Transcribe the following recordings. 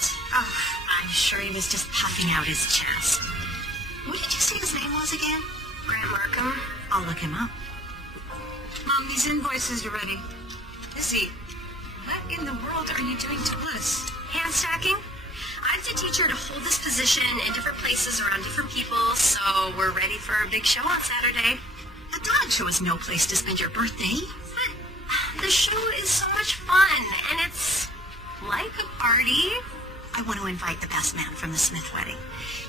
that? Oh, I'm sure he was just puffing out his chest. What did you say his name was again? Grant Markham? I'll look him up. Mom, these invoices are ready. Lizzie, what in the world are you doing to us? Hand stacking? I'm the teacher to hold this position in different places around different people, so we're ready for a big show on Saturday. A dog show is no place to spend your birthday. But the show is so much fun, and it's like a party. I want to invite the best man from the Smith wedding.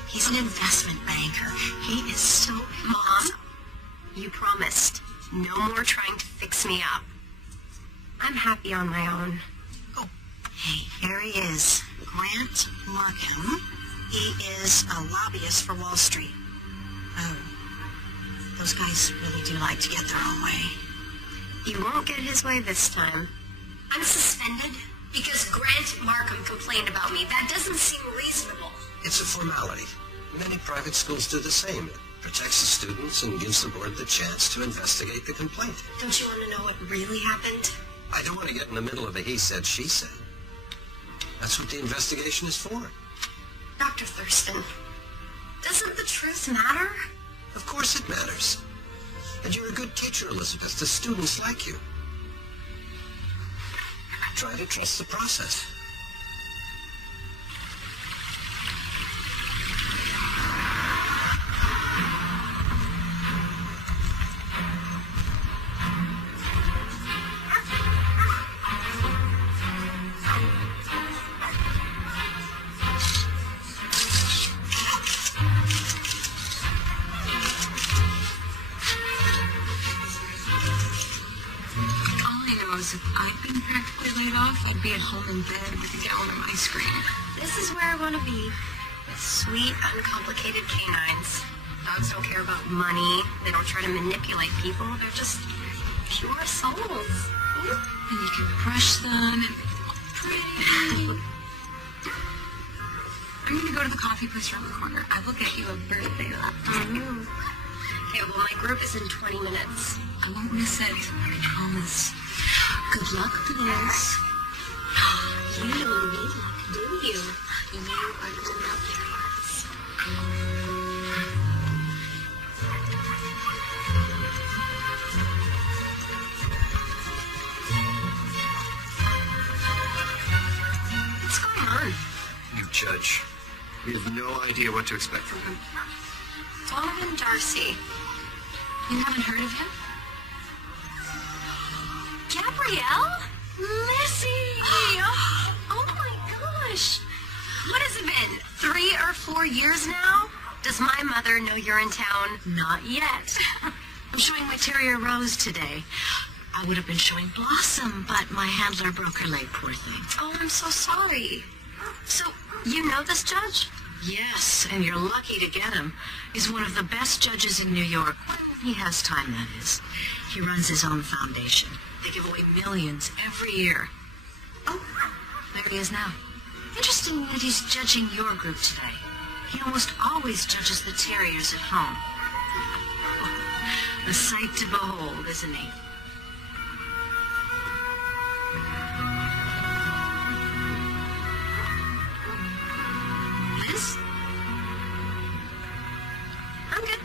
He's an investment banker. He is so Mom, awesome. you promised no more trying to fix me up. I'm happy on my own. Oh, hey, here he is. Grant Markham. He is a lobbyist for Wall Street. Oh, those guys really do like to get their own way. He won't get his way this time. I'm suspended because Grant Markham complained about me. That doesn't seem reasonable. It's a formality. Many private schools do the same. It protects the students and gives the board the chance to investigate the complaint. Don't you want to know what really happened? I don't want to get in the middle of a he said, she said. That's what the investigation is for. Dr. Thurston, doesn't the truth matter? Of course it matters. And you're a good teacher, Elizabeth. The students like you. Try to trust the process. If I'd been practically laid off, I'd be at home in bed with a gallon of ice cream. This is where I want to be, with sweet, uncomplicated canines. Dogs don't care about money. They don't try to manipulate people. They're just pure souls. And you can brush them and pretty. I'm going to go to the coffee place around the corner. I will get you a birthday latte. Okay, well, my group is in 20 minutes. I won't miss it. I promise. Good luck, please. You don't need luck, do you? You are the lucky What's going on? You judge. We have no idea what to expect from him. Donovan Darcy. You haven't heard of him? Gabrielle? Lizzie! Oh my gosh! What has it been? 3 or 4 years now? Does my mother know you're in town? Not yet. I'm showing my terrier Rose today. I would have been showing Blossom, but my handler broke her leg, poor thing. Oh, I'm so sorry. So, you know this judge? Yes, and you're lucky to get him. He's one of the best judges in New York. He has time, that is. He runs his own foundation. They give away millions every year. Oh, there he is now. Interesting that he's judging your group today. He almost always judges the terriers at home. A sight to behold, isn't he? Liz? I'm good.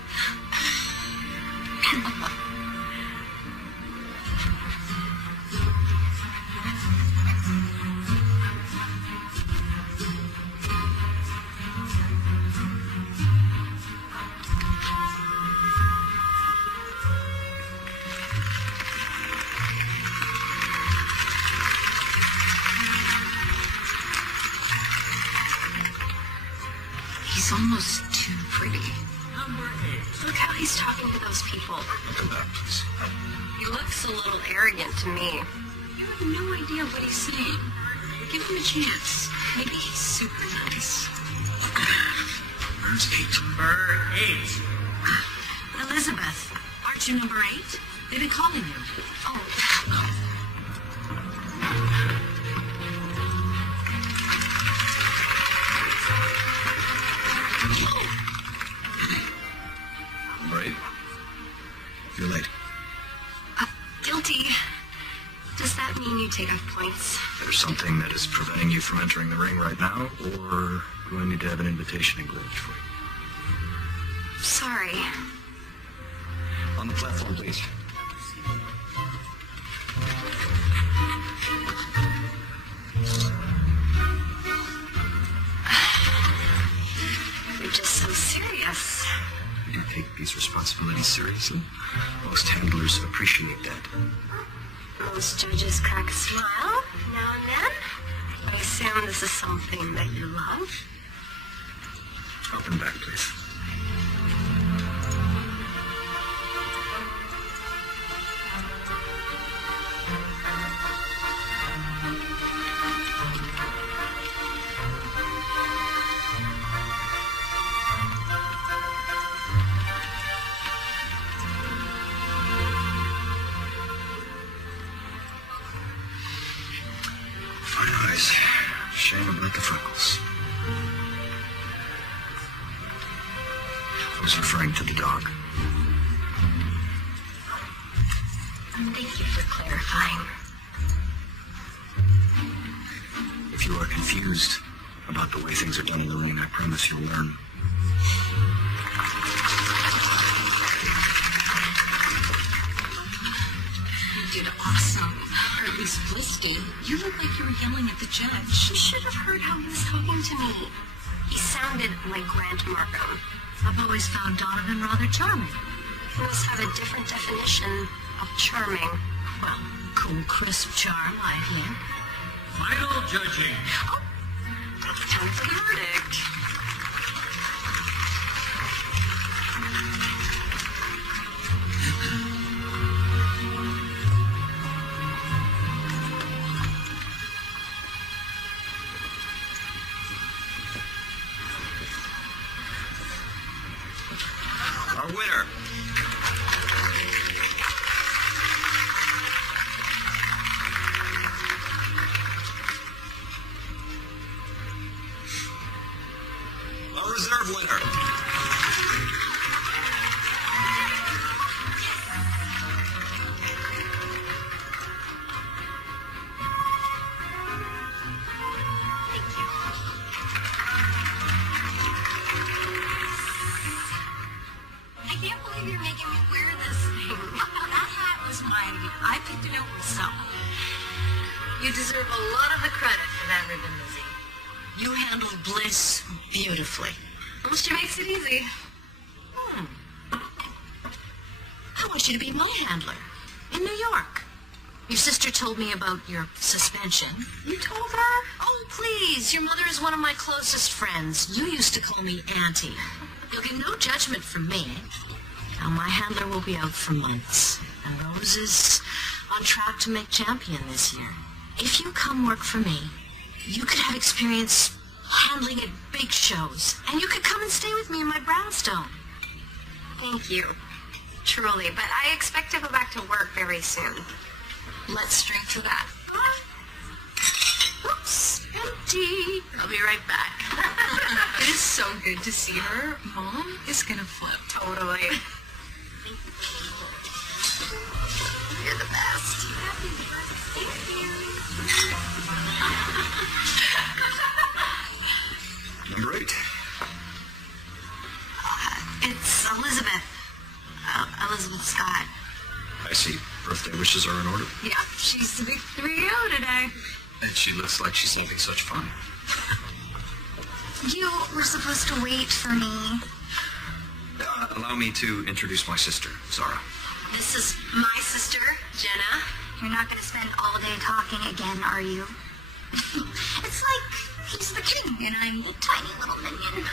He's almost too pretty. Look how he's talking to those people. Look at that, please. He looks a little arrogant to me. You have no idea what he's saying. Give him a chance. Maybe he's super nice. Where's 8? Number 8. Elizabeth, aren't you number 8? They've been calling you. Oh. Right? You're late. Guilty. Does that mean you take off points? there something that is preventing you from entering the ring right now, or do I need to have an invitation engraved for you? Sorry. On the platform, please. You're just so serious. You take these responsibilities seriously. Most handlers appreciate that. Most judges crack a smile now and then. I assume this is something that you love. Open back, please. Fine eyes. Shame about the freckles. I was referring to the dog. Thank you for clarifying. If you are confused about the way things are done in the ring, I promise you'll learn. You did awesome. Or at least Bliss did. You looked like you were yelling at the judge. You should have heard how he was talking to me. He sounded like Grant Markham. I've always found Donovan rather charming. He must have a different definition of charming. Well, cool, crisp charm, I think. Final judging. Time for the verdict. Our winner. Our reserve winner. I can't believe you're making me wear this thing. That hat was mine. I picked it out myself. You deserve a lot of the credit for that ribbon, Lizzie. You handled Bliss beautifully. Well, she makes it easy. I want you to be my handler in New York. Your sister told me about your suspension. You told her? Oh, please. Your mother is one of my closest friends. You used to call me Auntie. You'll get no judgment from me. Now, my handler will be out for months, and Rose is on track to make champion this year. If you come work for me, you could have experience handling at big shows, and you could come and stay with me in my brownstone. Thank you. Truly, but I expect to go back to work very soon. Let's drink to that. Oops, empty. I'll be right back. It is so good to see her. Mom is gonna flip. Totally. You're the best. Thank you. Number 8. It's Elizabeth. Elizabeth Scott. I see. Birthday wishes are in order. Yeah, she's the big 3-0 today. And she looks like she's having such fun. You were supposed to wait for me. Allow me to introduce my sister, Zara. This is my sister, Jenna. You're not going to spend all day talking again, are you? It's like he's the king and I'm the tiny little minion.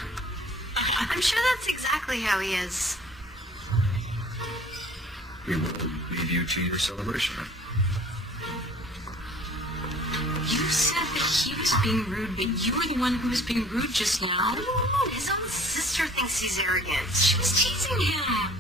I'm sure that's exactly how he is. We will leave you to your celebration. You said that he was being rude, but you were the one who was being rude just now. No, his own sister thinks he's arrogant. She was teasing him.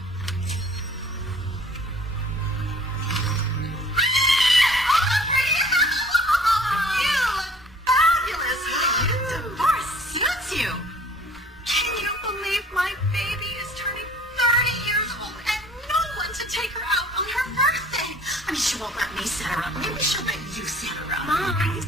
She won't let me set her up. Maybe she'll let you set her up. Mom.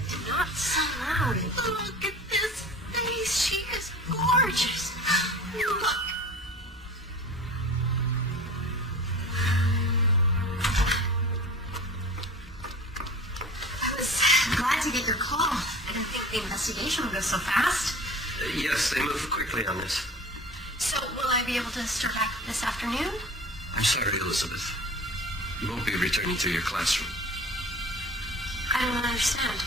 Yes, they move quickly on this. So, will I be able to start back this afternoon? I'm sorry, Elizabeth. You won't be returning to your classroom. I don't understand.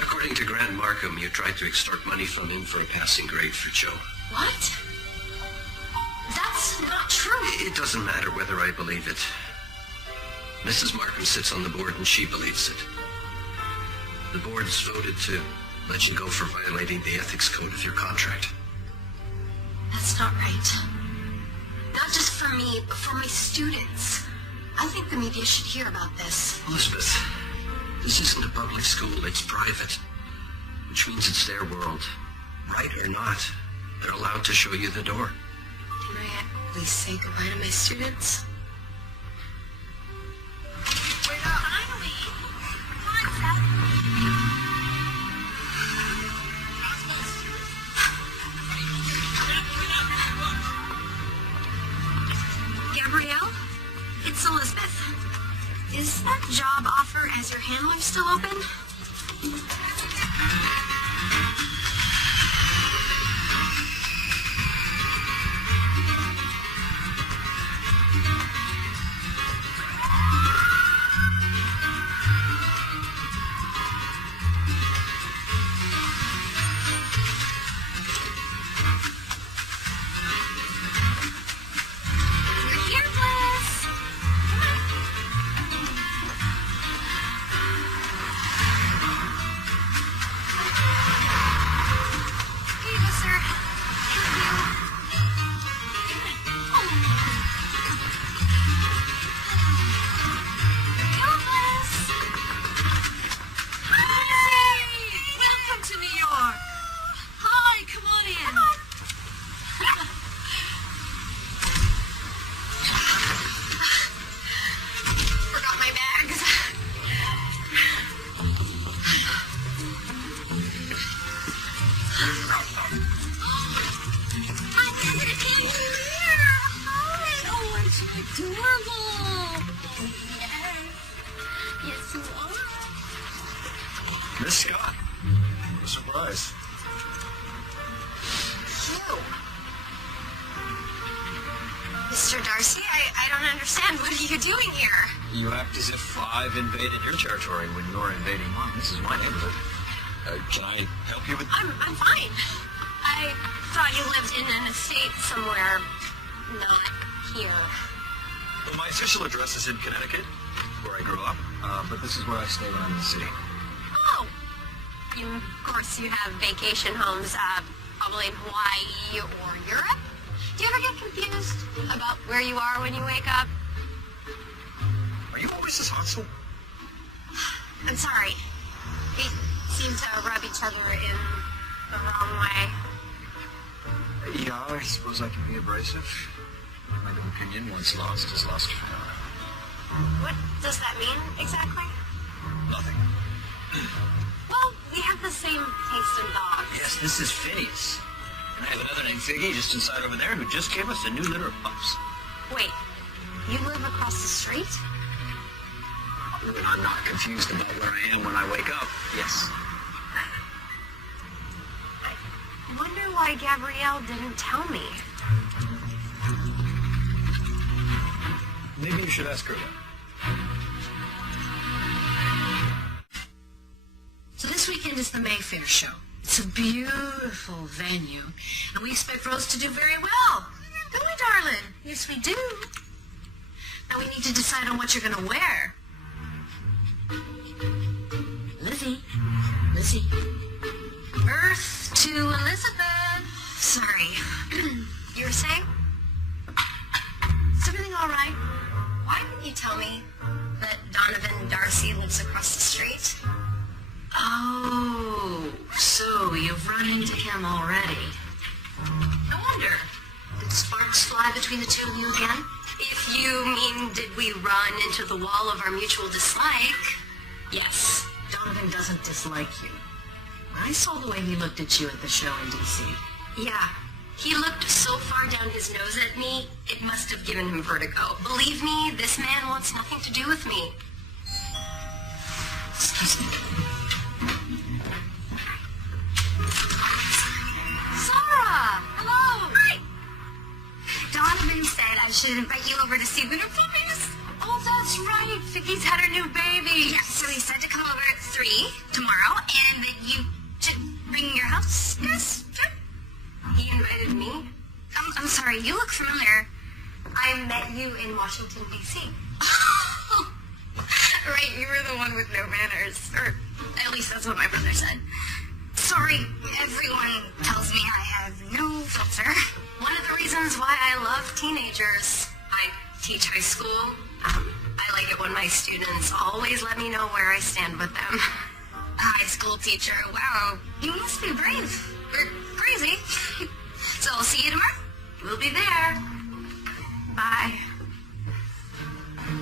According to Grant Markham, you tried to extort money from him for a passing grade for Joe. What? That's not true. It doesn't matter whether I believe it. Mrs. Markham sits on the board and she believes it. The board's voted to let you go for violating the ethics code of your contract. That's not right. Not just for me, but for my students. I think the media should hear about this. Elizabeth, this isn't a public school, it's private. Which means it's their world. Right or not, they're allowed to show you the door. Can I at least say goodbye to my students? Finally! Come on, Seth. Gabrielle? It's Elizabeth. Is that job offer as your handler still open? Miss Scott. What a surprise. You. Mr. Darcy, I don't understand. What are you doing here? You act as if I've invaded your territory when you're invading mine. This is my neighborhood. Can I help you with... I'm fine. I thought you lived in an estate somewhere, not here. Well, my official address is in Connecticut, where I grew up, but this is where I stay when I'm in the city. Oh. Of course, you have vacation homes, probably in Hawaii or Europe. Do you ever get confused about where you are when you wake up? Are you always this hostile? I'm sorry. We seem to rub each other in the wrong way. Yeah, I suppose I can be abrasive. My opinion, once lost, is lost forever. What does that mean, exactly? Nothing. Well, we have the same taste in dogs. Yes, this is Phineas. And I have another named Figgy just inside over there who just gave us a new litter of pups. Wait, you live across the street? I'm not confused about where I am when I wake up. Yes. I wonder why Gabrielle didn't tell me. Maybe you should ask her that. So this weekend is the Mayfair show. It's a beautiful venue, and we expect Rose to do very well. Don't we, darling? Yes, we do. Now we need to decide on what you're going to wear. Lizzie. Earth to Elizabeth. Sorry. You were saying? Is everything all right? Why didn't you tell me that Donovan Darcy lives across the street? Oh, so you've run into him already. No wonder. Did sparks fly between the two of you again? If you mean, did we run into the wall of our mutual dislike? Yes. Donovan doesn't dislike you. I saw the way he looked at you at the show in D.C. Yeah. He looked so far down his nose at me, it must have given him vertigo. Believe me, this man wants nothing to do with me. Excuse me. So, should invite you over to see Winter Puppies. Oh, that's right. Vicky's had her new baby. Yeah, so he said to come over at 3 tomorrow, and that you should bring your house. Yes, sure. He invited me. I'm sorry, you look familiar. I met you in Washington, D.C. Right, you were the one with no manners. Or at least that's what my brother said. Sorry, everyone tells me I have no filter. One of the reasons why I love teenagers. I teach high school. I like it when my students always let me know where I stand with them. High school teacher, wow. You must be brave. Or crazy. So I'll see you tomorrow. We'll be there. Bye.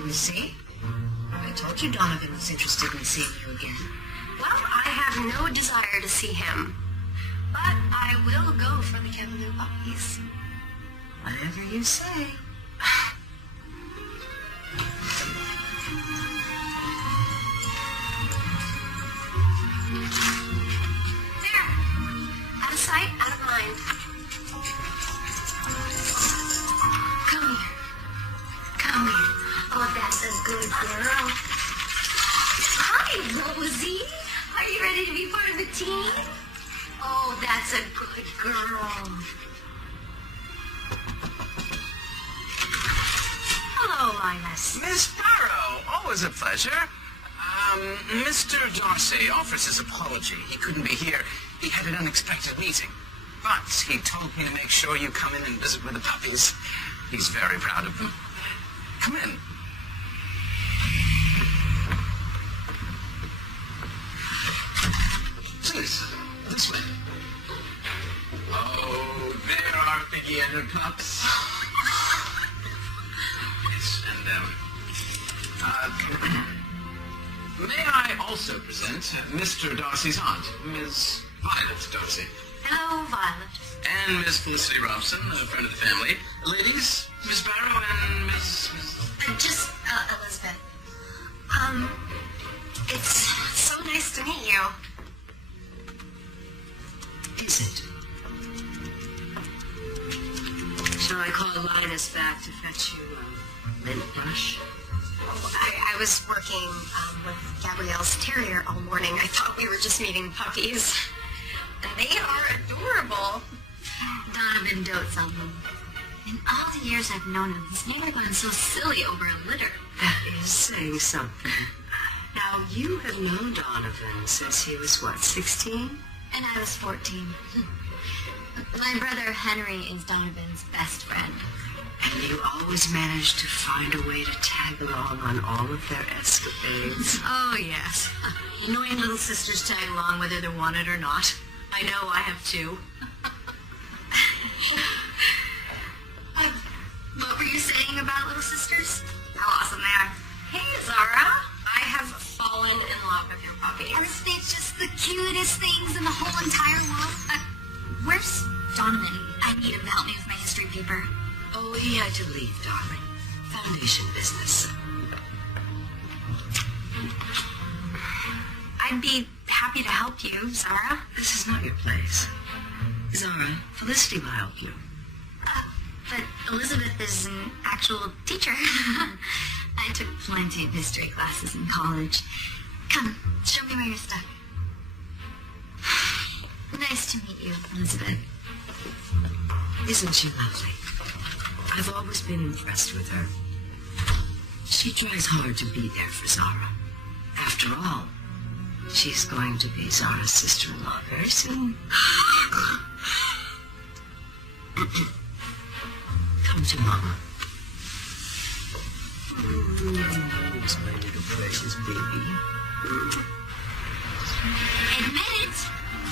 You see? I told you Donovan was interested in seeing you again. Well, I have no desire to see him. But I will go for the Kevin and puppies. Whatever you say. There. Out of sight, out of mind. Come here. Come here. Oh, that's a good girl. Hi, Rosie. Are you ready to be part of the team? Oh, that's a good girl. Hello, Linus. Miss Barrow, always a pleasure. Mr. Darcy offers his apology. He couldn't be here. He had an unexpected meeting. But he told me to make sure you come in and visit with the puppies. He's very proud of them. Come in. Please, this way. Oh, there are Piggy and her pups. Yes, and, may I also present Mr. Darcy's aunt, Miss Violet Darcy, Hello, Violet. and Miss Felicity Robson, a friend of the family. Ladies, Miss Barrow and Miss... Just, Elizabeth. It's so nice to meet you. Is it? Shall I call Linus back to fetch you a lint brush? I was working with Gabrielle's terrier all morning. I thought we were just meeting puppies. And they are adorable. Donovan dotes on them. In all the years I've known him, he's never gone so silly over a litter. That is saying something. Now, you have known Donovan since he was, what, 16? And I was 14. My brother Henry is Donovan's best friend. And you always manage to find a way to tag along on all of their escapades. Oh, yes. Annoying little sisters tag along whether they're wanted or not. I know I have two. What were you saying about little sisters? How awesome they are. Hey, Zara. I have fallen in love with your puppies. Aren't they just the cutest things in the whole entire world? Where's Donovan? I need him to help me with my history paper. Oh, he had to leave, darling. Foundation business. I'd be happy to help you, Zara. This is not your place. Zara, Felicity will help you. But Elizabeth is an actual teacher. I took plenty of history classes in college. Come, show me where you're stuck. Nice to meet you, Elizabeth. Isn't she lovely? I've always been impressed with her. She tries hard to be there for Zara. After all, she's going to be Zara's sister-in-law very soon. Come to Mama. It's my little precious baby. Admit it!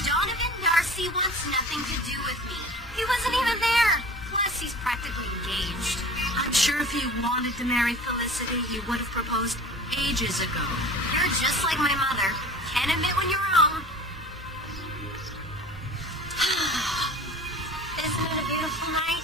Donovan Darcy wants nothing to do with me. He wasn't even there. Plus, he's practically engaged. I'm sure if he wanted to marry Felicity, he would have proposed ages ago. You're just like my mother. Can't admit when you're wrong. Isn't it a beautiful night?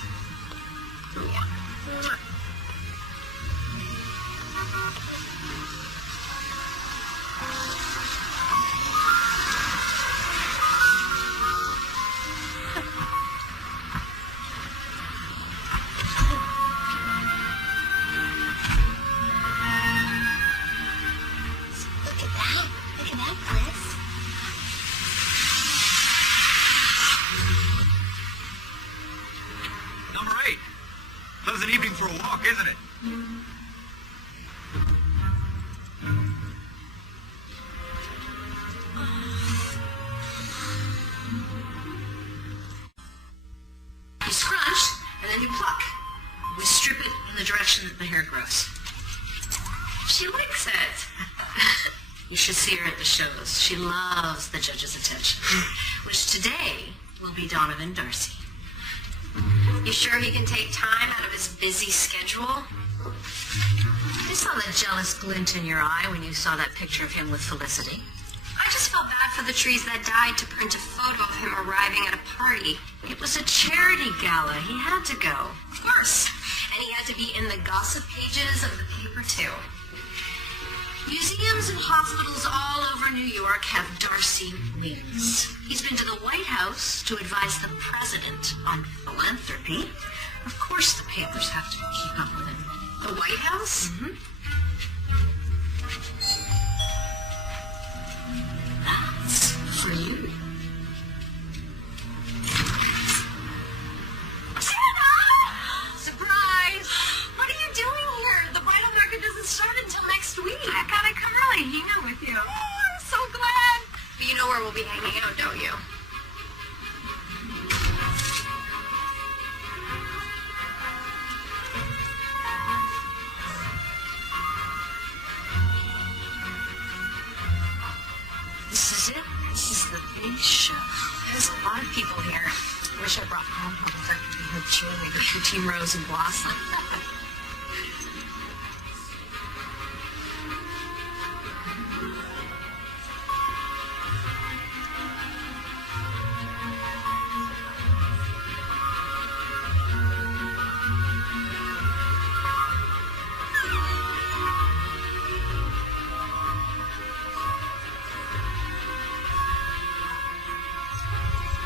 an evening for a walk, isn't it? You scrunch, and then you pluck. We strip it in the direction that the hair grows. She likes it. You should see her at the shows. She loves the judge's attention, which today will be Donovan Darcy. You sure he can take time out of his busy schedule? I saw that jealous glint in your eye when you saw that picture of him with Felicity. I just felt bad for the trees that died to print a photo of him arriving at a party. It was a charity gala. He had to go. Of course. And he had to be in the gossip pages of the paper, too. Museums and hospitals all over New York have Darcy wings. He's been to the White House to advise the president on philanthropy. Of course the papers have to keep up with him. The White House? Mm-hmm. That's for you. Surprise! What are you doing here? The bridal market doesn't start until next week. I gotta come early, hang out with you. Oh, I'm so glad. You know where we'll be hanging out, don't you? This is it. This is the big show. There's a lot of people here. Wish I brought home so I could be her cheerleader for Team Rose and Blossom.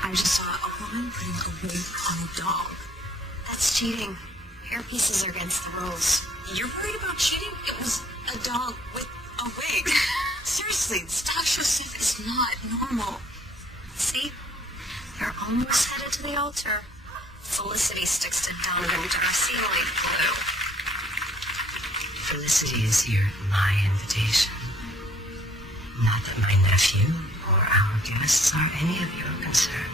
I just saw a woman putting a wig on a dog. That's cheating. Hair pieces are against the rules. You're worried about cheating? It was a dog with a wig. Seriously, Staff Joseph is not normal. See? They're almost headed to the altar. Felicity sticks to Donovan Darcy like glue. Felicity is here at my invitation. Not that my nephew or our guests are any of your concern.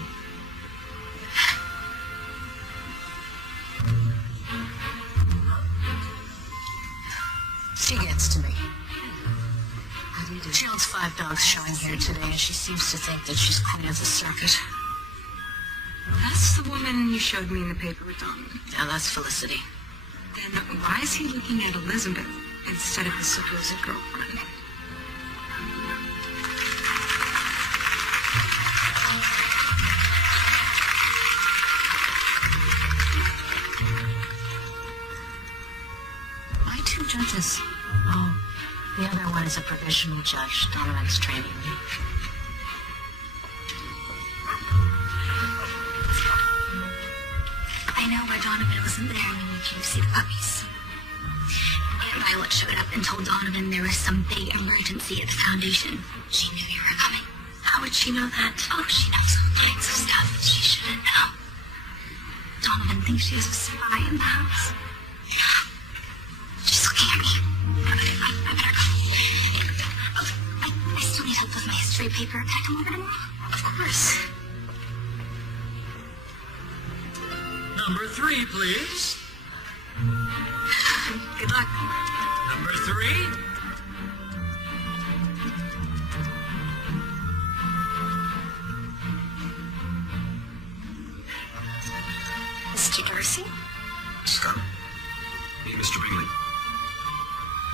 She gets to me. How do you do? She owns 5 dogs showing here today, and she seems to think that she's queen of the circuit. That's the woman you showed me in the paper with Donovan. Now that's Felicity. Then why is he looking at Elizabeth instead of his supposed girlfriend? Why 2 judges? Oh, the other one is a provisional judge. Donovan's training me. I know why Donovan wasn't there when you came to see the puppies. Aunt Violet showed up and told Donovan there was some big emergency at the foundation. She knew you were coming. How would she know that? Oh, she knows all kinds of stuff she shouldn't know. Donovan thinks she has a spy in the house. She's looking at me. I better go. I still need help with my history paper. Can I come over tomorrow? Of course. Number 3, please. Good luck. Number 3. Mr. Darcy? Scott. Me, Mr. Bingley.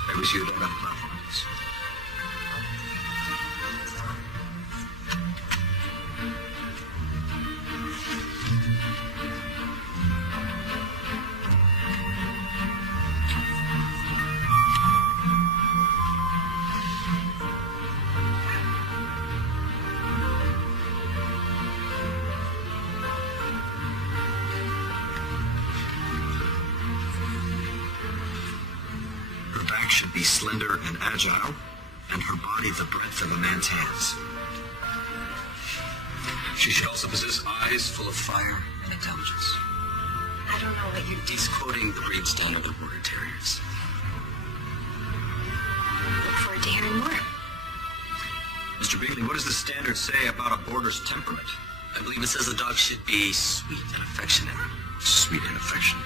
I wish you had done that platform, please. Her back should be slender and agile, and her body the breadth of a man's hands. She should also possess eyes full of fire and intelligence. I don't know what you... He's quoting the breed standard of Border Terriers. Look forward to hearing more. Mr. Beagley, what does the standard say about a border's temperament? I believe it says the dog should be sweet and affectionate. Sweet and affectionate.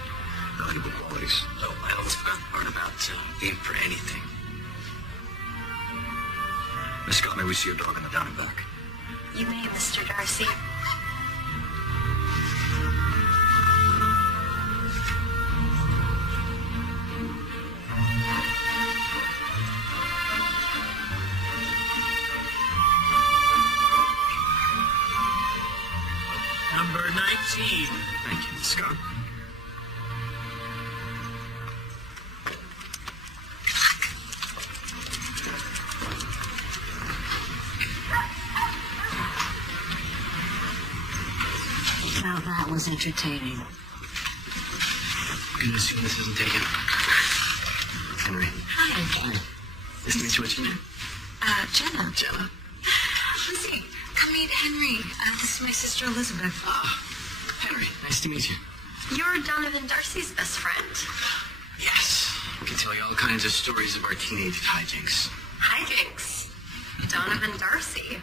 Valuable qualities. Oh, I almost forgot the part about game for anything. Miss Scott, may we see your dog in the down and back? You may, Mr. Darcy. Number 19. Thank you, Miss Scott. Now that was entertaining. I'm gonna assume this isn't taken. Henry. Hi. Nice to meet you. What's your name? Jenna. Jenna. Lizzie, come meet Henry. This is my sister Elizabeth. Henry. Nice to meet you. You're Donovan Darcy's best friend. Yes. I can tell you all kinds of stories of our teenage hijinks. Hijinks. Donovan Darcy.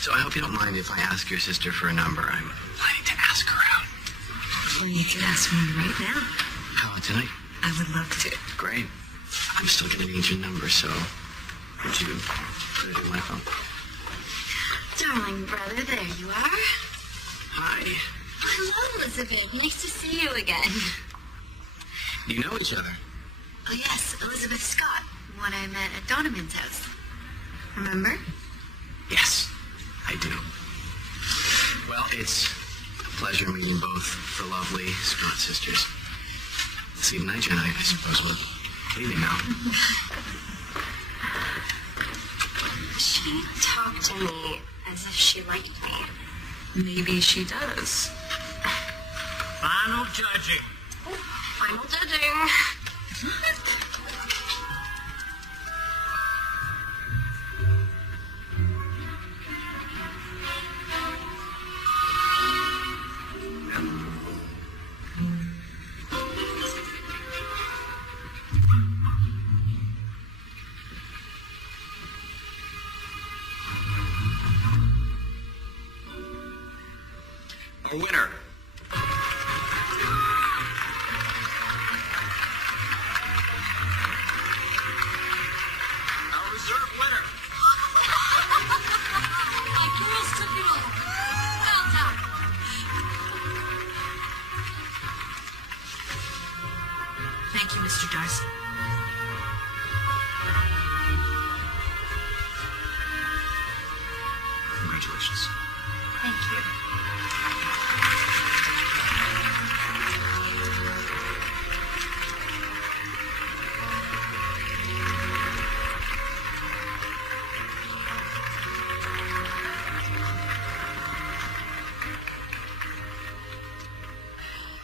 So I hope you don't mind if I ask your sister for a number. I'm planning to ask her out. Well, you can ask me right now. How about tonight? I would love to. Great. I'm still gonna need your number, so would you put it in my phone? Darling brother, there you are. Hi. Hello, Elizabeth. Nice to see you again. Do you know each other? Oh, yes, Elizabeth Scott, one I met at Donovan's house. Remember? Yes, I do. Well, it's a pleasure meeting both the lovely Scott sisters. See you tonight, Jenna. I suppose we're leaving now. She talked to me as if she liked me. Maybe she does. Final judging. Final judging. Our winner. Our reserve winner. Thank you, Mr. Darcy. Congratulations. Thank you.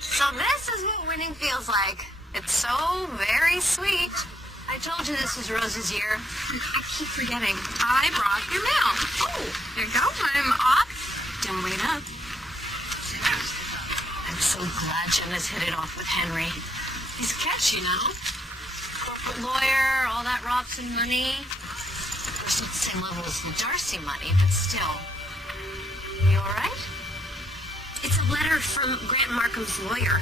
So this is what winning feels like. It's so very sweet. I told you this was Rose's year. I keep forgetting. I brought your mail. Oh, there you go. I'm off. Don't wait up. I'm so glad Jenna's hit it off with Henry. He's catchy, you know. Corporate lawyer, all that Robson money. Of course, not the same level as the Darcy money, but still. You all right? It's a letter from Grant Markham's lawyer.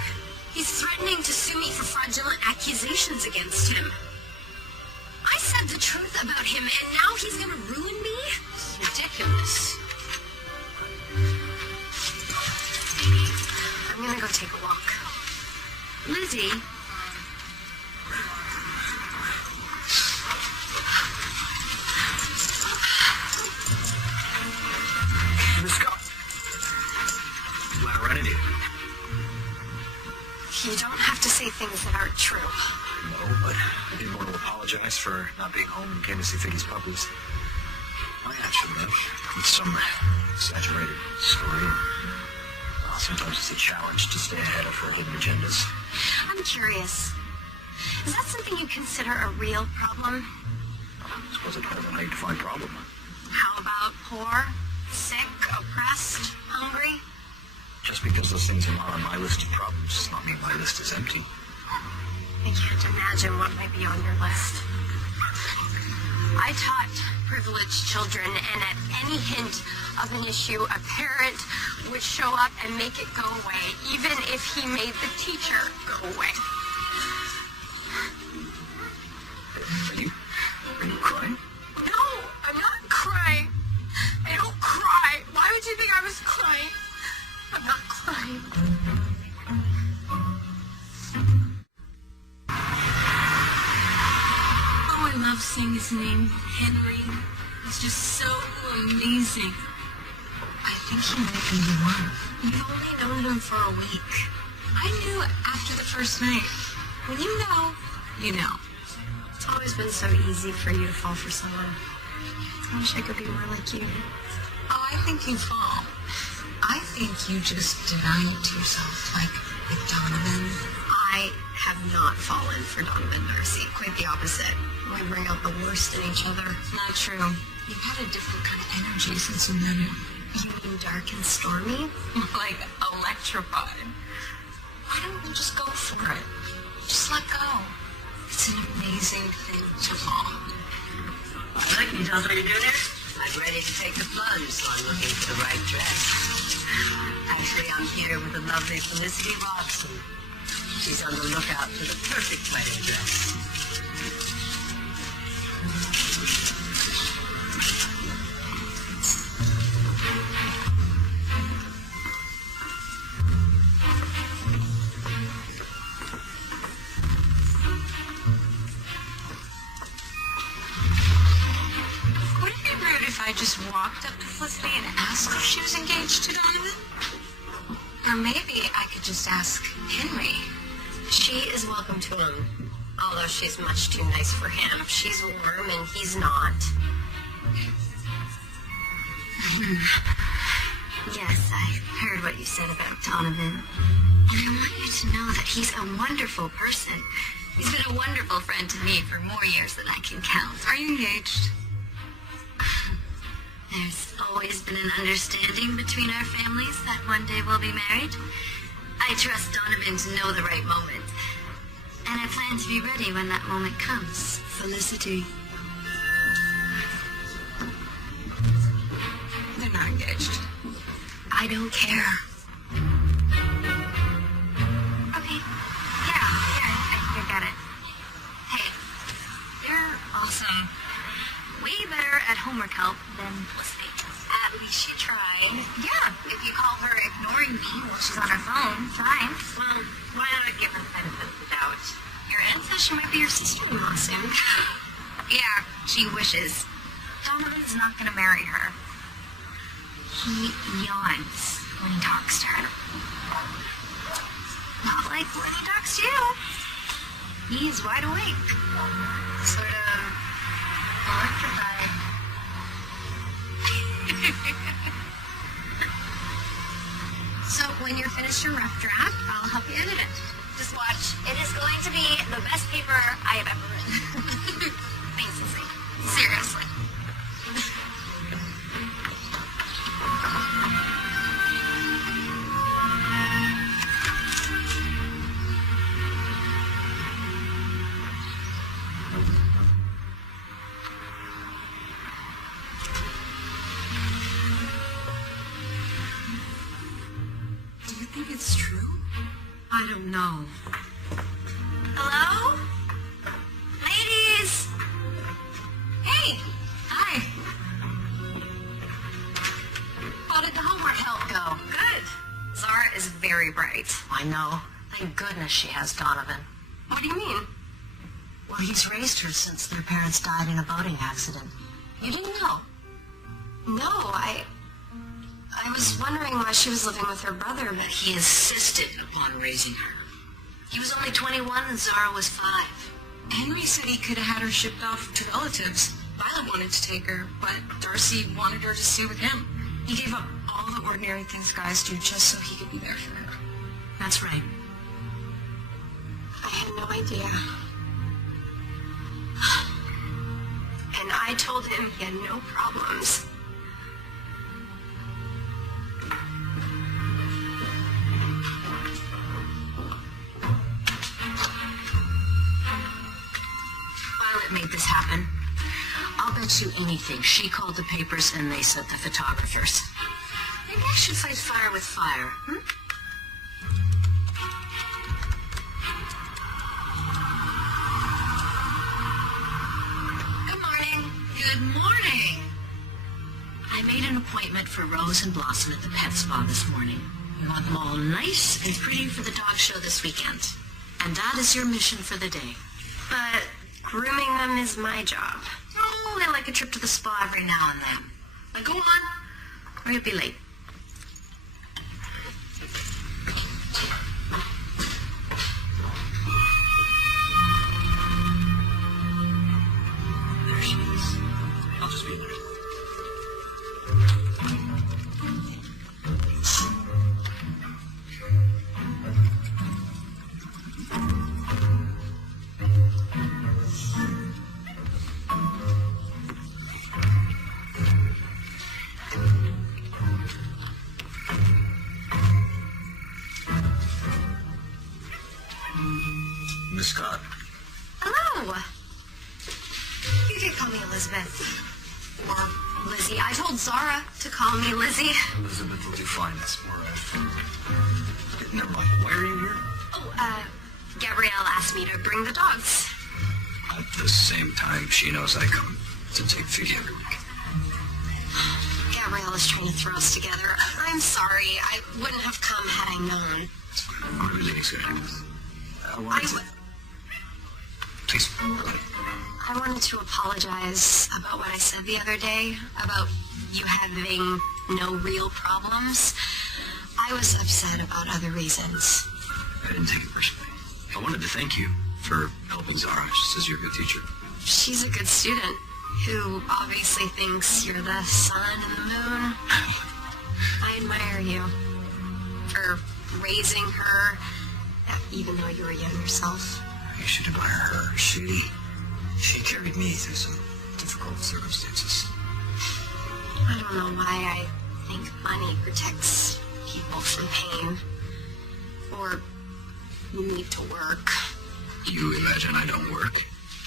He's threatening to sue me for fraudulent accusations against him. I said the truth about him, and now he's gonna ruin me? It's ridiculous. I'm gonna go take a walk. Lizzie. Miss Scott. Glad I ran into you. You don't have to say things that aren't true. No, but I didn't want to apologize for not being home and came to see Figgy's puppies. I actually have with some exaggerated story. Well, sometimes it's a challenge to stay ahead of her hidden agendas. I'm curious. Is that something you consider a real problem? I suppose it depends on how you define problem. How about poor, sick, oppressed, hungry? Just because those things are not on my list of problems does not mean my list is empty. I can't imagine what might be on your list. I taught privileged children, and at any hint of an issue, a parent would show up and make it go away, even if he made the teacher go away. Are you crying? No, I'm not crying. I don't cry. Why would you think I was crying? I'm not crying. Oh, I love seeing his name, Henry. He's just so amazing. I think he might be the one. You've only known him for a week. I knew after the first night. When you know, you know. It's always been so easy for you to fall for someone. I wish I could be more like you. Oh, I think you fall. I think you just deny it to yourself, like with Donovan. I have not fallen for Donovan Darcy. Quite the opposite. We bring out the worst in each other. Not true. You've had a different kind of energy since you met him. You mean dark and stormy? Like electrified. Why don't you just go for it? Just let go. It's an amazing thing to fall. I like you, Tom. What are you doing here? I'm ready to take the plunge, so I'm looking for the right dress. Actually, I'm here with the lovely Felicity Watson. She's on the lookout for the perfect wedding dress. I just walked up to Felicity and asked if she was engaged to Donovan? Or maybe I could just ask Henry. She is welcome to him, although she's much too nice for him. She's warm and he's not. Yes, I heard what you said about Donovan. And I want you to know that he's a wonderful person. He's been a wonderful friend to me for more years than I can count. Are you engaged? There's always been an understanding between our families that one day we'll be married. I trust Donovan to know the right moment. And I plan to be ready when that moment comes. Felicity. They're not engaged. I don't care. Okay. Yeah, I get it. Hey, you're awesome. Way better at homework help than Felicity. At least you tried. Yeah, if you call her ignoring me while she's on her phone, fine. Well, why not give her the benefit of the doubt? Your aunt says she might be your sister-in-law soon. Yeah, she wishes. Donovan's not going to marry her. He yawns when he talks to her. Not like when he talks to you. He is wide awake. Sort of electrified. So when you're finished your rough draft, I'll help you edit it. Just watch. It is going to be the best paper I have ever written. Thanks, Lizzie. Seriously. Do you think it's true? I don't know. Hello? Ladies! Hey! Hi. How did the homework help go? Good. Zara is very bright. I know. Thank goodness she has Donovan. What do you mean? Well, he's raised her since their parents died in a boating accident. You didn't know? No, I was wondering why she was living with her brother, but He insisted upon raising her. He was only 21 and Zara was 5. Henry said he could have had her shipped off to relatives. Violet wanted to take her, but Darcy wanted her to stay with him. He gave up all the ordinary things guys do just so he could be there for her. That's right. I had no idea. And I told him he had no problems. happen? I'll bet you anything she called the papers and they sent the photographers. Maybe I should fight fire with fire, Good morning. Good morning. I made an appointment for Rose and Blossom at the pet spa this morning. We want them all nice and pretty for the dog show this weekend. And that is your mission for the day. But grooming them is my job. Oh, they like a trip to the spa every now and then. Now go on, or you'll be late. There she is. I'll just be there. Miss Scott. Hello. You can call me Elizabeth. Or Lizzie. I told Zara to call me Lizzie. Elizabeth will do fine. That's more never mind. Why are you here? Oh, Gabrielle asked me to bring the dogs. At the same time, she knows I come to take Figgy every week. Gabrielle is trying to throw us together. I'm sorry. I wouldn't have come had I known. Everything's good. Please, go ahead. I wanted to apologize about what I said the other day, about you having no real problems. I was upset about other reasons. I didn't take it personally. I wanted to thank you for helping Zara. She says you're a good teacher. She's a good student who obviously thinks you're the sun and the moon. I admire you for raising her, even though you were young yourself. You should admire her. She carried me through some difficult circumstances. I don't know why I think money protects people from pain or need to work. You imagine I don't work?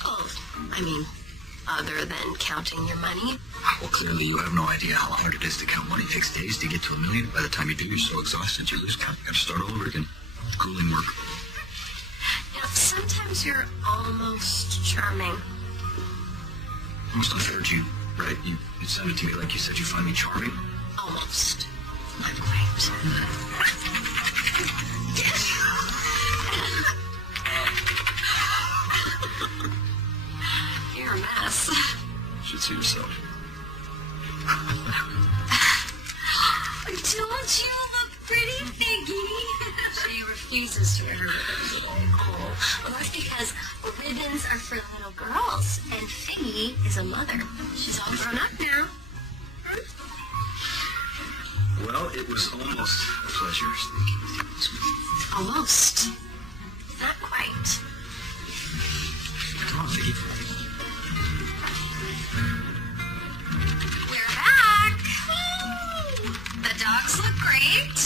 Oh, I mean, other than counting your money. Well, clearly you have no idea how hard it is to count money. It takes days to get to $1 million. By the time you do, you're so exhausted you lose count. You got to start all over again. Grueling work. You know, sometimes you're almost charming. Almost unfair to you, right? It sounded to me like you said you find me charming. Almost. Not quite. You're a mess. Should see yourself. Don't you look pretty, Figgy? She refuses to wear her ribbons today. Oh, well, that's because ribbons are for little girls, and Figgy is a mother. She's all grown up now. Well, it was almost a pleasure speaking with you this week. Almost. Not quite. Come on, Vicky. We're back. The dogs look great.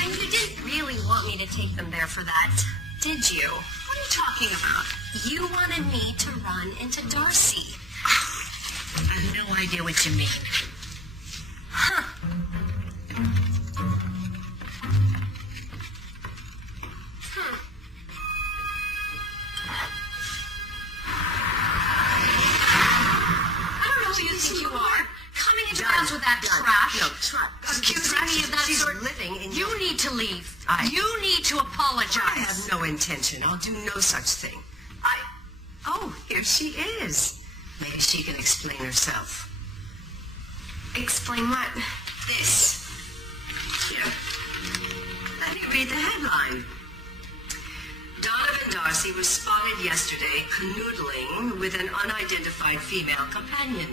And you didn't really want me to take them there for that, did you? What are you talking about? You wanted me to run into Darcy. I have no idea what you mean. Huh. I don't know who you think you are. Coming into the house with that trash. No, trash. Accusing me of that She's sort. living in You your... need to leave. I- You need to apologize. I have no intention. I'll do no such thing. Oh, here she is. Maybe she can explain herself. Explain what? This. Here. Let me read the headline. Donovan Darcy was spotted yesterday canoodling with an unidentified female companion.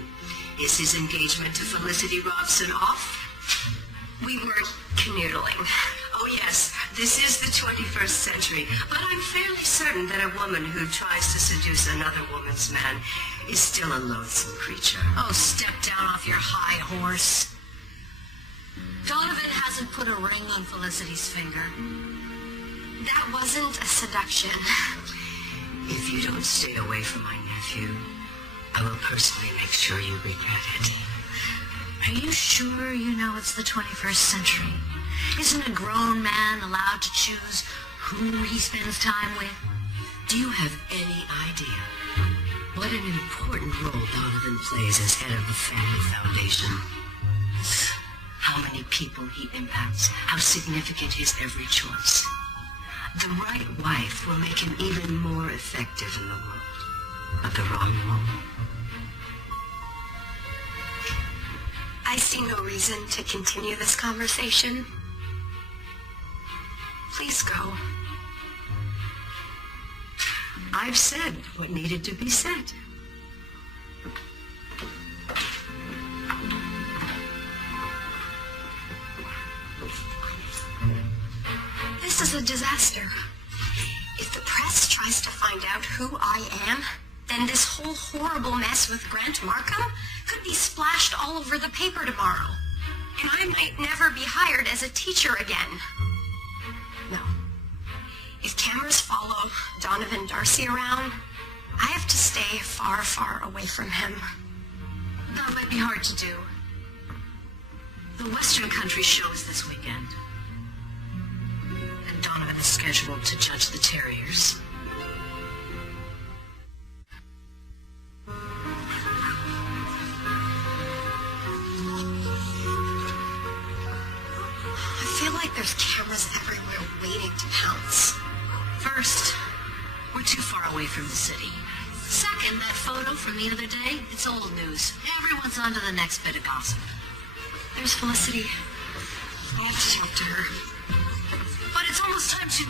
Is his engagement to Felicity Robson off? We were canoodling. Oh yes, this is the 21st century, but I'm fairly certain that a woman who tries to seduce another woman's man is still a loathsome creature. Oh, step down off your high horse. Donovan hasn't put a ring on Felicity's finger. That wasn't a seduction. If you don't stay away from my nephew, I will personally make sure you regret it. Are you sure you know it's the 21st century? Isn't a grown man allowed to choose who he spends time with? Do you have any idea what an important role Donovan plays as head of the family foundation? How many people he impacts, how significant his every choice. The right wife will make him even more effective in the world, but the wrong woman. I see no reason to continue this conversation. Please go. I've said what needed to be said. This is a disaster. If the press tries to find out who I am, then this whole horrible mess with Grant Markham could be splashed all over the paper tomorrow. And I might never be hired as a teacher again. No. If cameras follow Donovan Darcy around, I have to stay far, far away from him. That might be hard to do. The Western Country show is this weekend. And Donovan is scheduled to judge the Terriers. I feel like there's cameras everywhere waiting to pounce. First, we're too far away from the city. Second, that photo from the other day, it's old news. Everyone's on to the next bit of gossip. There's Felicity. I have to talk to her. But it's almost time to...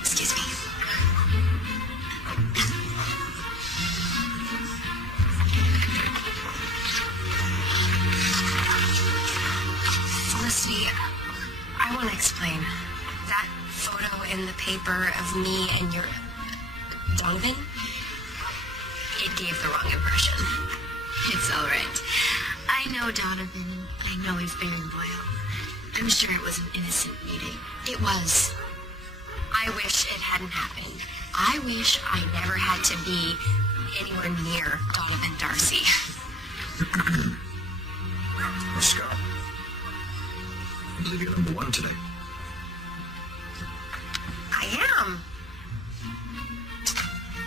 Excuse me. Felicity, I want to explain. That photo in the paper of me and your... Donovan? It gave the wrong impression. It's all right. I know Donovan. I know he's very loyal. I'm sure it was an innocent meeting. It was. I wish it hadn't happened. I wish I never had to be anywhere near Donovan Darcy. Miss Scott, I believe you're number one today. I am.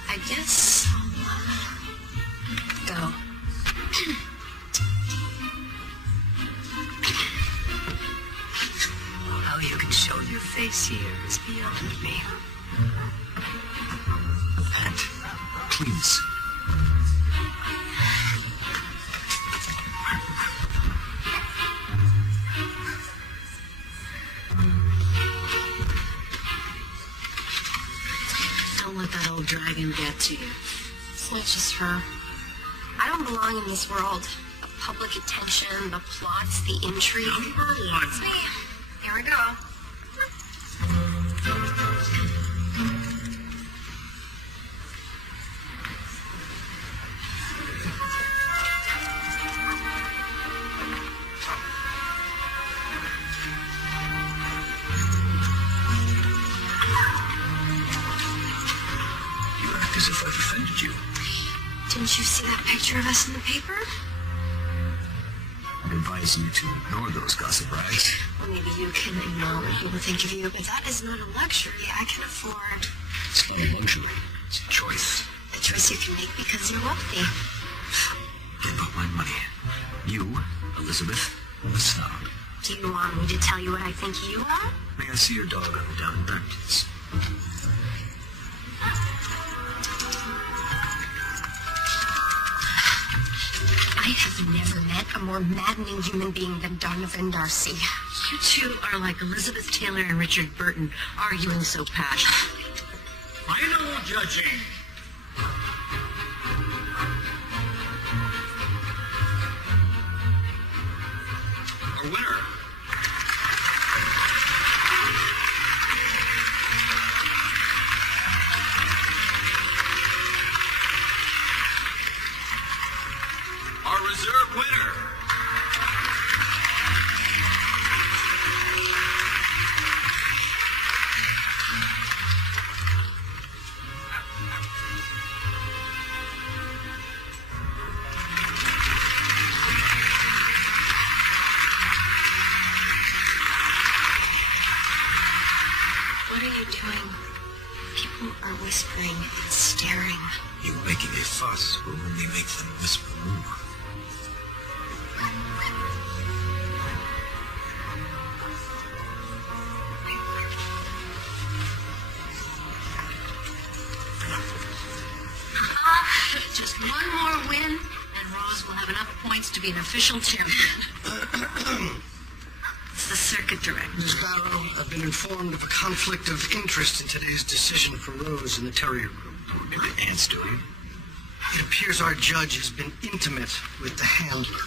I guess I'll go. How you can show your face here is beyond me. Pat, please. Don't let that old dragon get to you. It's not just her. I don't belong in this world. The public attention, the plots, the intrigue. Number one. It's me. Here we go. You act as if I've offended you. Didn't you see that picture of us in the paper? I'd advise you to ignore those gossip rags. Well, maybe you can ignore what people think of you, but that is not a luxury I can afford. It's not a luxury. It's a choice. A choice you can make because you're wealthy. Give up my money. You, Elizabeth, a snob. Do you want me to tell you what I think you are? May I see your dog on the down and back, please? I have never met a more maddening human being than Donovan Darcy. You two are like Elizabeth Taylor and Richard Burton arguing so passionately. Final judging. Our winner. Our reserve winner. you doing? People are whispering and staring. You making a fuss will only make them whisper more. Just one more win, and Rose will have enough points to be an official champion. It's the circuit director. Ms. Barrow, I've been informed of a conflict of interest in today's decision for Rose in the Terrier Group. Maybe Aunt's doing. It appears our judge has been intimate with the handler.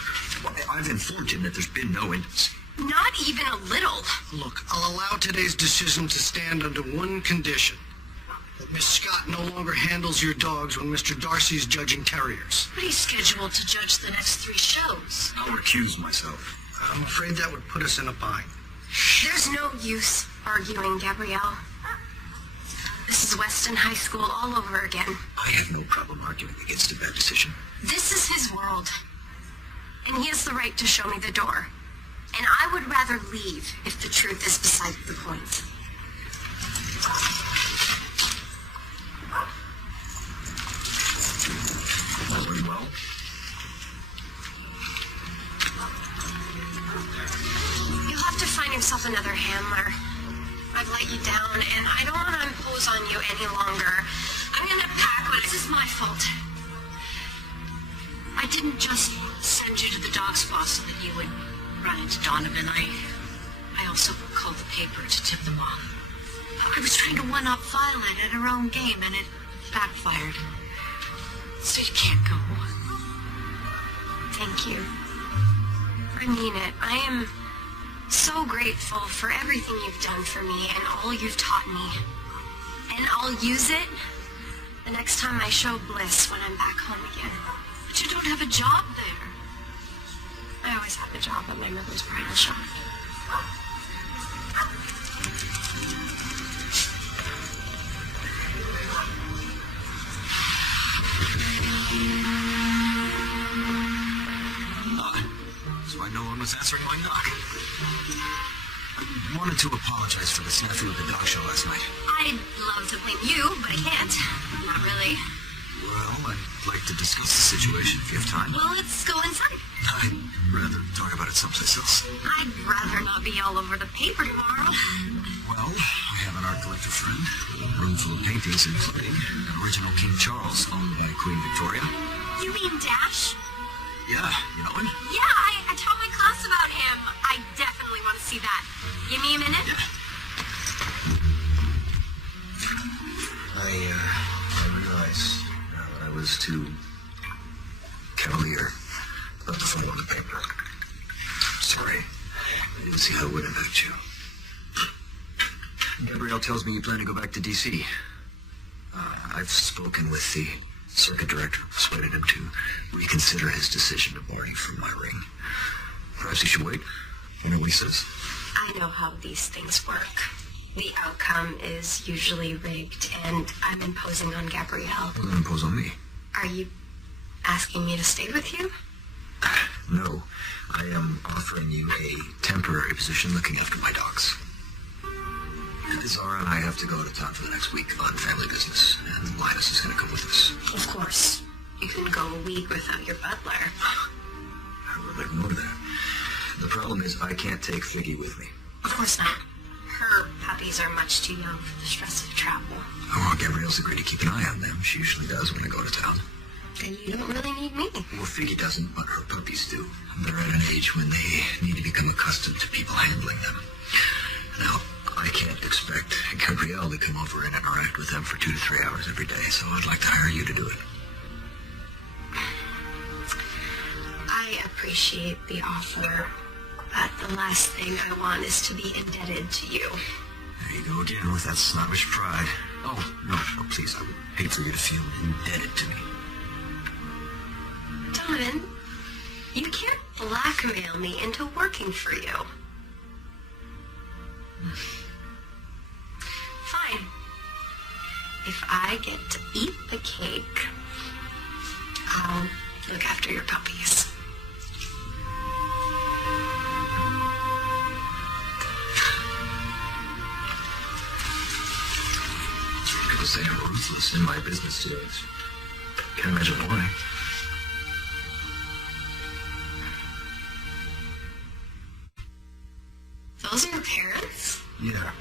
Well, I've informed him that there's been no intimacy. Not even a little. Look, I'll allow today's decision to stand under one condition. That Miss Scott no longer handles your dogs when Mr. Darcy's judging terriers. But he's scheduled to judge the next 3 shows. I'll recuse myself. I'm afraid that would put us in a bind. There's no use arguing, Gabrielle. This is Weston High School all over again. I have no problem arguing against a bad decision. This is his world. And he has the right to show me the door. And I would rather leave if the truth is beside the point. Very well. You'll have to find yourself another handler. I've let you down, and I don't want to impose on you any longer. I'm gonna pack, but this is my fault. I didn't just send you to the dog spa so that you would run into Donovan. I also called the paper to tip them off. I was trying to one-up Violet at her own game, and it backfired. So you can't go. Thank you. I mean it. I am so grateful for everything you've done for me and all you've taught me. And I'll use it the next time I show Bliss when I'm back home again. But you don't have a job there. I always have a job at my mother's bridal shop. So I no one was answering my knock. I wanted to apologize for the snafu at the dog show last night. I'd love to blame you, but I can't. Not really. Well, I'd like to discuss the situation if you have time. Well, let's go inside. I'd rather talk about it someplace else. I'd rather not be all over the paper tomorrow. Well, I have an art collector friend, a room full of paintings, including an original King Charles owned by Queen Victoria. You mean Dash? Yeah, you know him? Yeah, I taught my class about him. I definitely want to see that. Give me a minute. Yeah. I realized that I was too cavalier about the photo on the paper. Sorry. I didn't see how it would impact you. Gabrielle tells me you plan to go back to D.C. I've spoken with the circuit director, persuaded him to reconsider his decision to bar you from my ring. Perhaps he should wait. You know what he says? I know how these things work. The outcome is usually rigged, and I'm imposing on Gabrielle. Well, then impose on me. Are you asking me to stay with you? No. I am offering you a temporary position looking after my dogs. Zara and I have to go out of town for the next week on family business, and Linus is going to come with us. Of course. You can go a week without your butler. I will ignore that. The problem is I can't take Figgy with me. Of course not. Her puppies are much too young for the stress of travel. Oh, well, Gabrielle's agreed to keep an eye on them. She usually does when I go to town. Then you don't really need me. Well, Figgy doesn't, but her puppies do. They're at an age when they need to become accustomed to people handling them. Now, I can't expect Gabrielle to come over and interact with them for 2 to 3 hours every day, so I'd like to hire you to do it. I appreciate the offer, but the last thing I want is to be indebted to you. There you go again with that snobbish pride. Oh, no, please, I would hate for you to feel indebted to me. Donovan, you can't blackmail me into working for you. Fine. If I get to eat the cake, I'll look after your puppies. say I'm ruthless in my business dealings. Can't imagine why. Those are your parents? Yeah.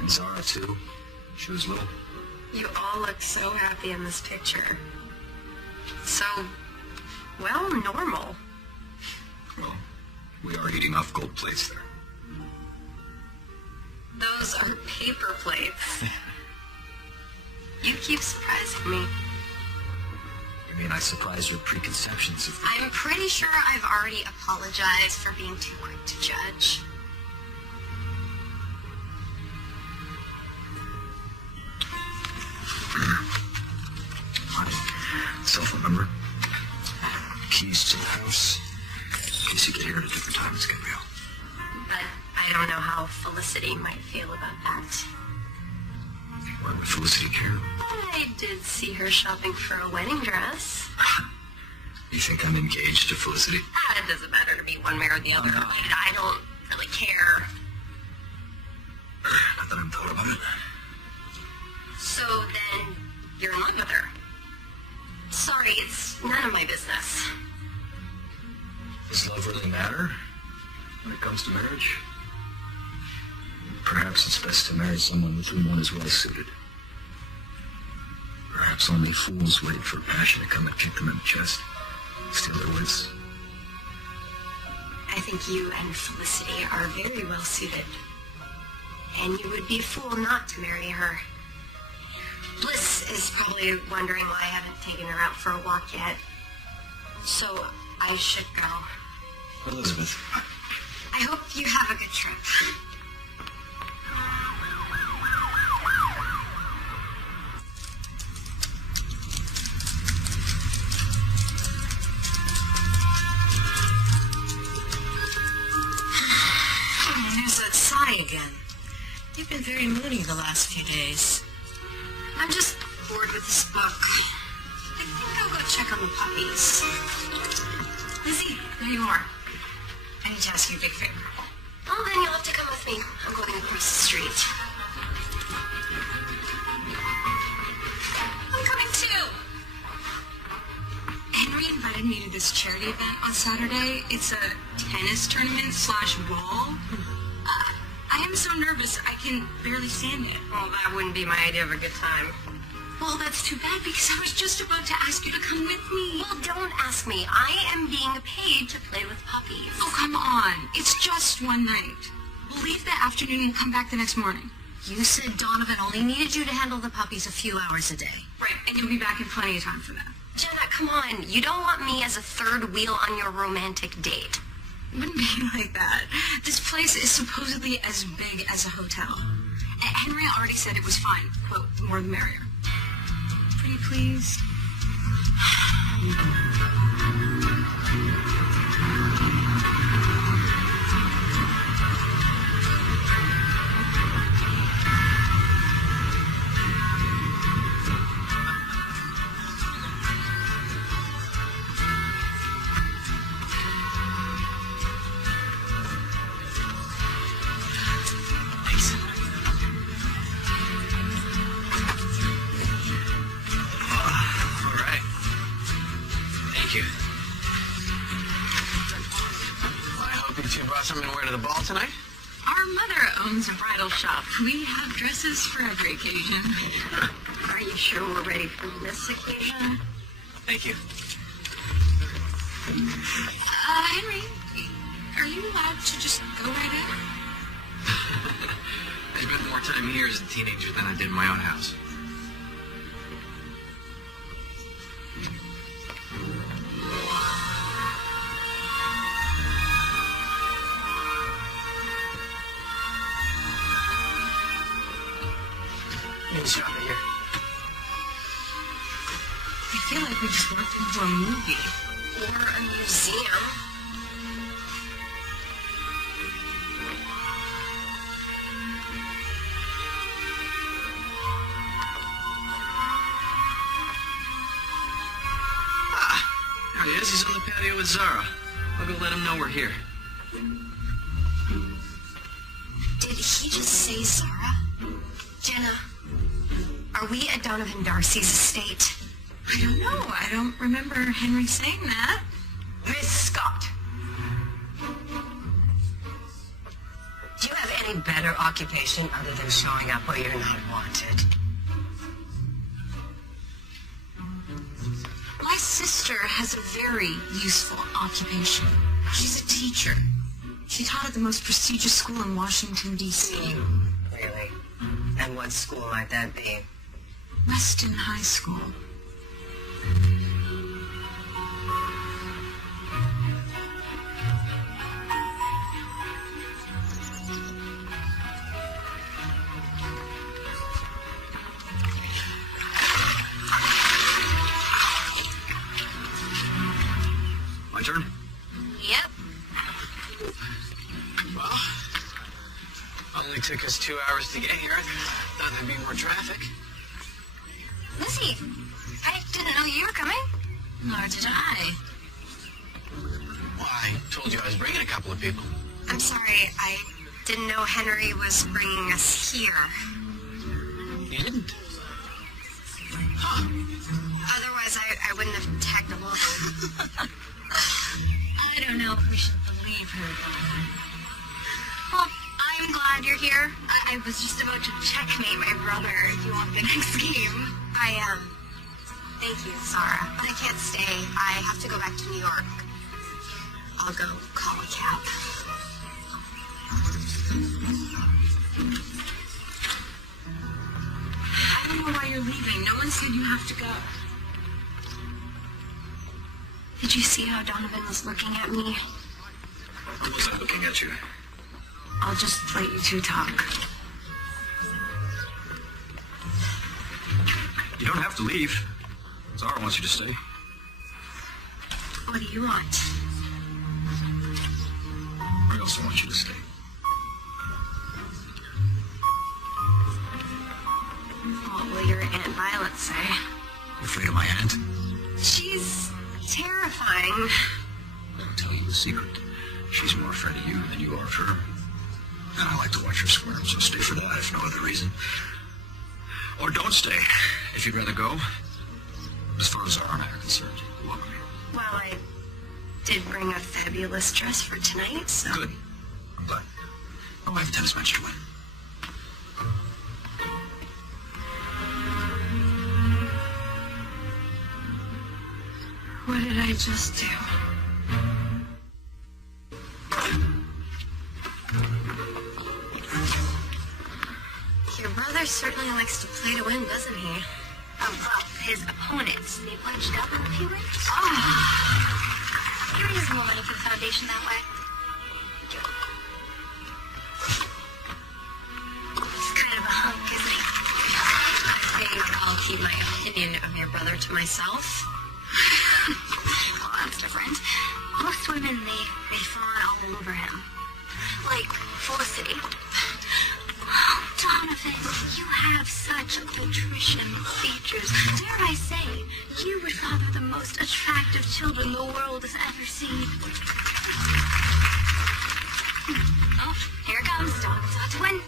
And Zara, too. She was little. You all look so happy in this picture. So, well, normal. Well, we are eating off gold plates there. Those are paper plates. You keep surprising me. You mean I surprise your preconceptions of... I'm pretty sure I've already apologized for being too quick to judge. Cell phone number. Keys to the house. In case you get here at a different time, it's Gabrielle. But I don't know how Felicity might feel about that. Why would Felicity care? I did see her shopping for a wedding dress. You think I'm engaged to Felicity? It doesn't matter to me one way or the other. Oh, no. I don't really care. Not that I'm thought about it. So then, you're in love with her. Sorry, it's none of my business. Does love really matter when it comes to marriage? Perhaps it's best to marry someone with whom one is well suited. Perhaps only fools wait for passion to come and kick them in the chest, steal their wits. I think you and Felicity are very well suited. And you would be a fool not to marry her. Bliss is probably wondering why I haven't taken her out for a walk yet. So I should go. Elizabeth. I hope you have a good trip. There's that sigh again. You've been very moody the last few days. I'm just bored with this book. I think I'll go check on the puppies. Lizzie, there you are. I need to ask you a big favor. Oh, then you'll have to come with me. I'm going across the street. I'm coming too. Henry invited me to this charity event on Saturday. It's a tennis tournament / ball. I am so nervous I can barely stand it. Well, that wouldn't be my idea of a good time. Well, that's too bad because I was just about to ask you to come with me. Well, don't ask me. I am being paid to play with puppies. Oh, come on. It's just one night. We'll leave that afternoon and come back the next morning. You said Donovan only needed you to handle the puppies a few hours a day. Right, and you'll be back in plenty of time for that. Jenna, come on. You don't want me as a third wheel on your romantic date. It wouldn't be like that. This place is supposedly as big as a hotel. Henry already said it was fine. Quote, the more the merrier. Pretty please. Something to wear to the ball tonight? Our mother owns a bridal shop. We have dresses for every occasion. Are you sure we're ready for this occasion? Thank you. Henry, are you allowed to just go right in? I spent more time here as a teenager than I did in my own house. Shop it here. I feel like we just walked into a movie. Or a museum. There he is. He's on the patio with Zara. I'll go let him know we're here. Did he just say Zara? Jenna, Are we at Donovan Darcy's estate? I don't know. I don't remember Henry saying that. Miss Scott. Do you have any better occupation other than showing up where you're not wanted? My sister has a very useful occupation. She's a teacher. She taught at the most prestigious school in Washington, D.C. Really? And what school might that be? Weston High School. My turn? Yep. Well, only took us 2 hours to get here. Thought there'd be more traffic. Lizzie, I didn't know you were coming. Nor did I. Well, I told you I was bringing a couple of people. I'm sorry, I didn't know Henry was bringing us here. You didn't? Otherwise, I wouldn't have tagged along. I don't know if we should believe her. Well, I'm glad you're here. I was just about to checkmate my brother if you want the next game. Thank you, Sarah. But I can't stay. I have to go back to New York. I'll go call a cab. I don't know why you're leaving. No one said you have to go. Did you see how Donovan was looking at me? I wasn't looking at you. I'll just let you two talk. You don't have to leave. Zara wants you to stay. What do you want? I also want you to stay. What will your Aunt Violet say? You afraid of my aunt? She's terrifying. I'll tell you a secret. She's more afraid of you than you are of her. And I like to watch her squirm, so stay for that if no other reason. Or don't stay, if you'd rather go. As far as Zara and I are concerned, you're welcome. Well, I did bring a fabulous dress for tonight, so... Good. I'm glad. Oh, I have a tennis match to win. What did I just do? Your brother certainly likes to play to win, doesn't he? Well, his opponents. They bunched up in a few weeks. He raises more money for the foundation that way. He's kind of a hunk, isn't he? I think I'll keep my opinion of your brother to myself. Well, that's different. Most women, they fawn all over him. Like Felicity. Oh, Donovan, you have such patrician features. Dare I say, you would father the most attractive children the world has ever seen. Oh, here it comes. Donovan's about to win.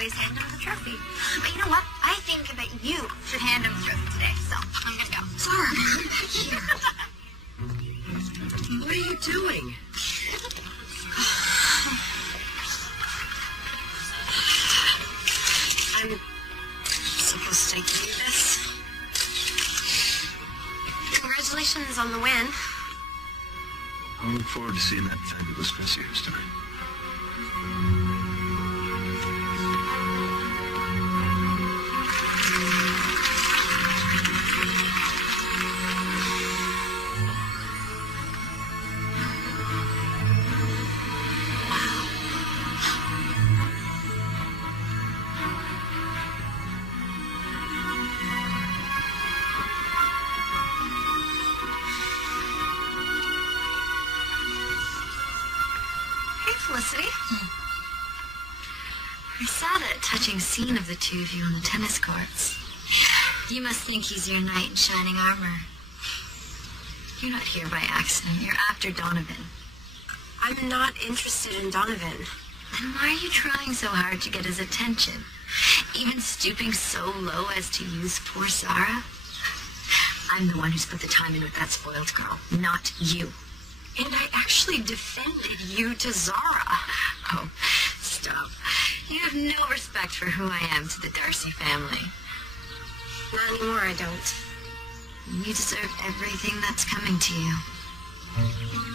Hand him the trophy. But you know what? I think that you should hand him the trophy today. So, I'm gonna go. Sorry. What are you doing? I'm supposed to give you this. Congratulations on the win. I look forward to seeing that fabulous dress of yours tonight. Felicity. I saw that touching scene of the two of you on the tennis courts. You must think he's your knight in shining armor. You're not here by accident. You're after Donovan. I'm not interested in Donovan. Then why are you trying so hard to get his attention? Even stooping so low as to use poor Zara? I'm the one who's put the time in with that spoiled girl, not you. And I actually defended you to Zara. Oh, stop. You have no respect for who I am to the Darcy family. Not anymore, I don't. You deserve everything that's coming to you.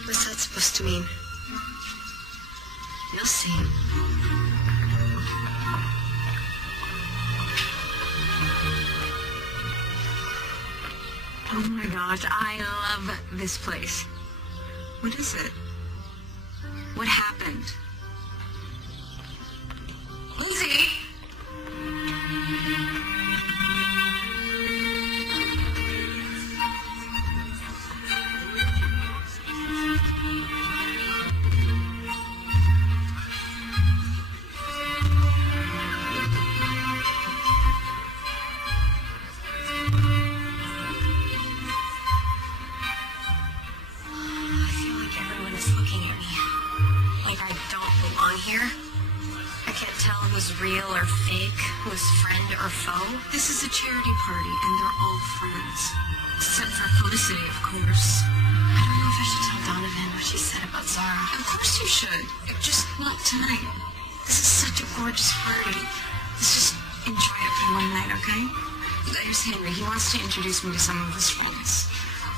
What's that supposed to mean? You'll see. Oh my gosh, I love this place. What is it? What happened? Easy! Real or fake, who's friend or foe. This is a charity party, and they're all friends. Except for Felicity, of course. I don't know if I should tell Donovan what she said about Zara. Of course you should. Just not tonight. This is such a gorgeous party. Let's just enjoy it for one night, okay? There's Henry. He wants to introduce me to some of his friends.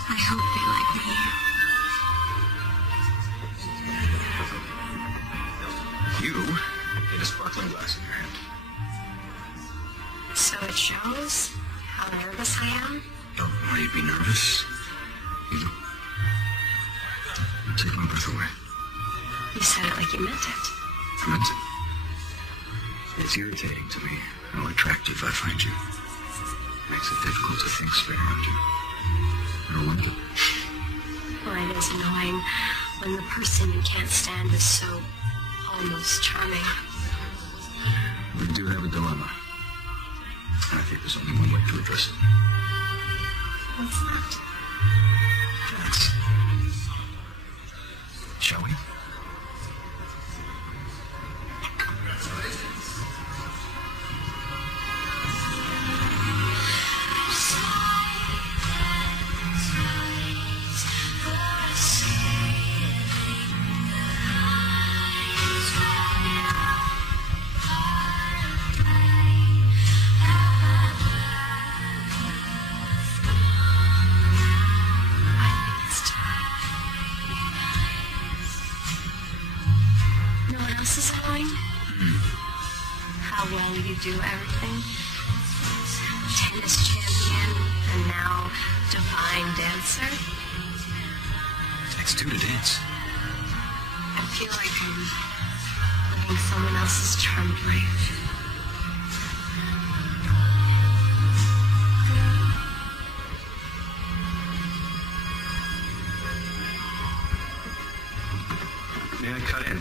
I hope they like me. You get a sparkling glass in your hand. So it shows how nervous I am? Don't know why you'd be nervous. You take my breath away. You said it like you meant it. I meant it. It's irritating to me how attractive I find you. Makes it difficult to think straight around you. You're wonderful. Well, it is annoying when the person you can't stand is so almost charming. We do have a dilemma. I think there's only one way to address it. What's that? Thanks. Shall we? Do everything. Tennis champion, and now divine dancer. Takes two to dance. I feel like I'm living someone else's charmed life. May I cut in?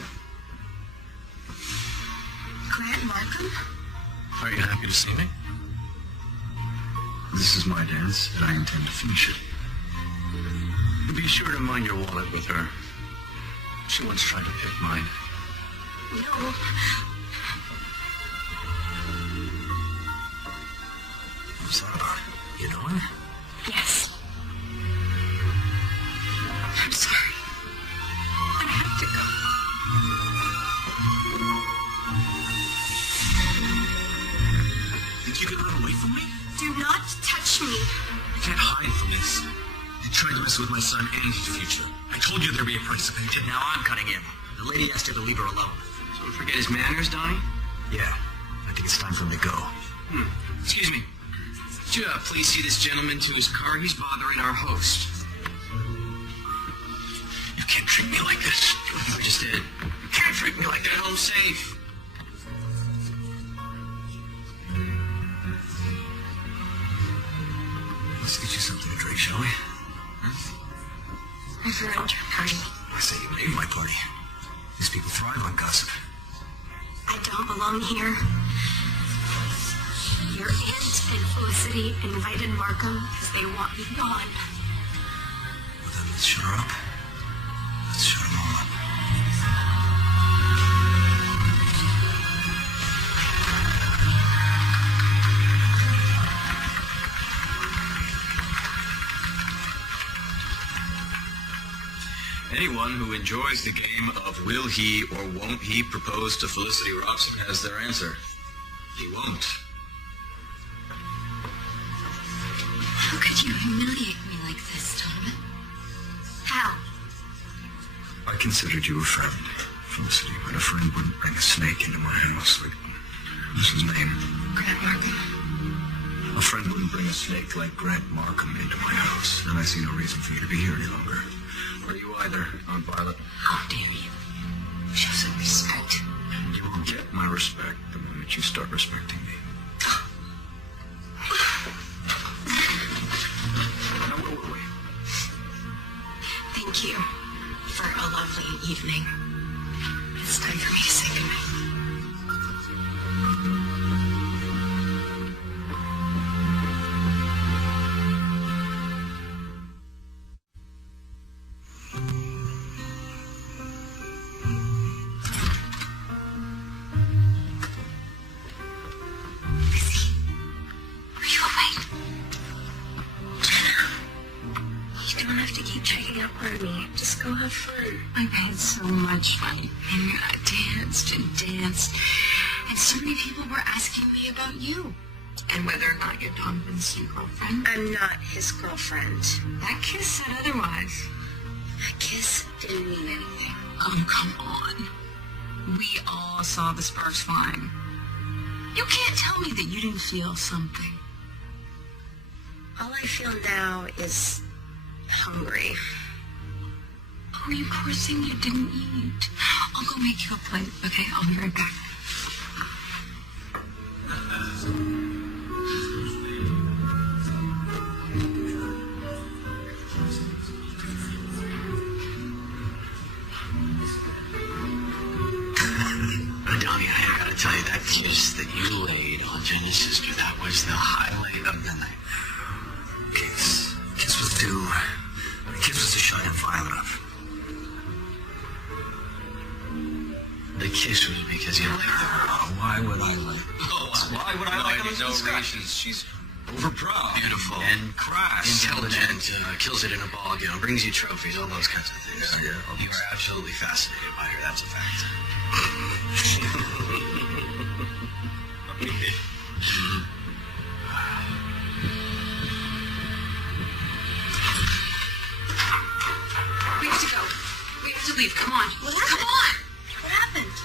Grant Markham? Are you happy to see me? This is my dance, and I intend to finish it. Be sure to mind your wallet with her. She once tried to pick mine. No. Zara, you know her? Yes. I'm sorry. I have to go. You can run away from me? Do not touch me. You can't hide from this. You tried to mess with my son and his future. I told you there'd be a price to pay. And now I'm cutting in. The lady asked you to leave her alone. So forget his manners, Donnie? Yeah. I think it's time for him to go. Excuse me. Could you please see this gentleman to his car? He's bothering our host. You can't treat me like this. I just did. You can't treat me like Get that. home safe. Let's get you something to drink, shall we? I've ruined your party. I say you made my party. These people thrive on gossip. I don't belong here. Your aunt and Felicity invited Markham because they want me gone. Well, then let's shut her up. Let's shut them all up. Anyone who enjoys the game of will he or won't he propose to Felicity Robson has their answer. He won't. How could you humiliate me like this, Donovan? How? I considered you a friend, Felicity, but a friend wouldn't bring a snake into my house. Like, what's his name? Grant Markham. A friend wouldn't bring a snake like Grant Markham into my house, and I see no reason for you to be here any longer. Or you either, Aunt Violet. How dare you? Show some respect. You will get my respect the moment you start respecting me. Now, wait. Thank you for a lovely evening. It's time for me to say goodnight. Just go have fun. I had so much fun. And I danced and danced. And so many people were asking me about you. And whether or not you're Donovan's new girlfriend. I'm not his girlfriend. That kiss said otherwise. That kiss didn't mean anything. Oh, come on. We all saw the sparks flying. You can't tell me that you didn't feel something. All I feel now is hungry. Oh, you poor thing, you didn't eat. I'll go make you a plate, okay? I'll be right back. Donnie, I gotta tell you, that kiss that you laid on Jenna's sister, that was the highlight of the night. Kiss was due. The kiss was to shine that Violet up. The kiss was because you liked her. Oh, why would I like her? Oh, why would I like her? No reason. She's overproud. Beautiful. And crass. Intelligent, kills it in a ball game, brings you trophies, all those kinds of things. Yeah. You are absolutely fascinated by her, that's a fact. We have to go. We have to leave. Come on. What happened? Come on. What happened?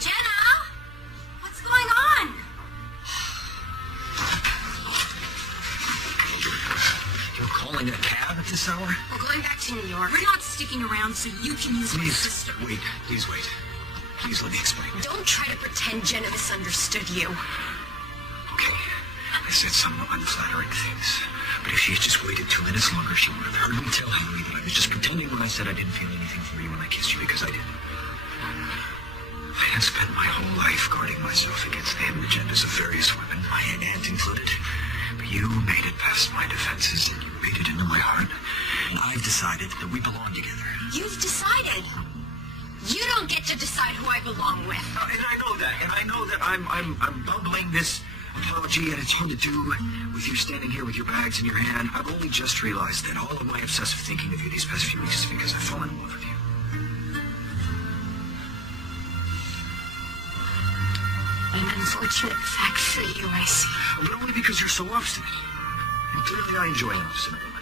Jenna? What's going on? You're calling a cab at this hour? We're going back to New York. We're not sticking around so you can use my Please, sister. wait. Please wait. Please let me explain. Don't try to pretend Jenna misunderstood you. Okay, I said some unflattering things. But if she had just waited 2 minutes longer, she would have heard me tell Henry that I was just pretending when I said I didn't feel anything for you when I kissed you, because I didn't. I have spent my whole life guarding myself against the hidden agendas of various women, my aunt included. But you made it past my defenses, and you made it into my heart. And I've decided that we belong together. You've decided. You don't get to decide who I belong with. And I know that, and I know that I'm bumbling this apology, and it's hard to do with you standing here with your bags in your hand. I've only just realized that all of my obsessive thinking of you these past few weeks is because I've fallen in love with you. An unfortunate fact for you, I see. But only because you're so obstinate. And clearly I enjoy an obstinate woman.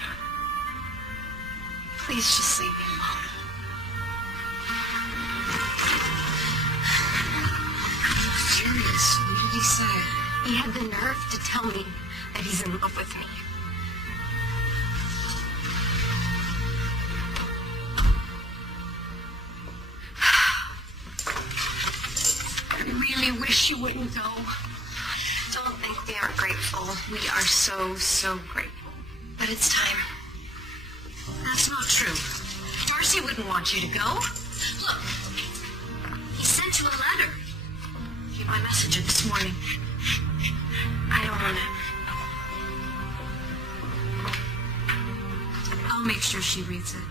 Please just leave me alone. Serious? What did he say? He had the nerve to tell me that he's in love with me. I really wish you wouldn't go. Don't think we are grateful. We are so, so grateful. But it's time. That's not true. Darcy wouldn't want you to go. Look, he sent you a letter. He my messenger this morning. I don't want it. I'll make sure she reads it.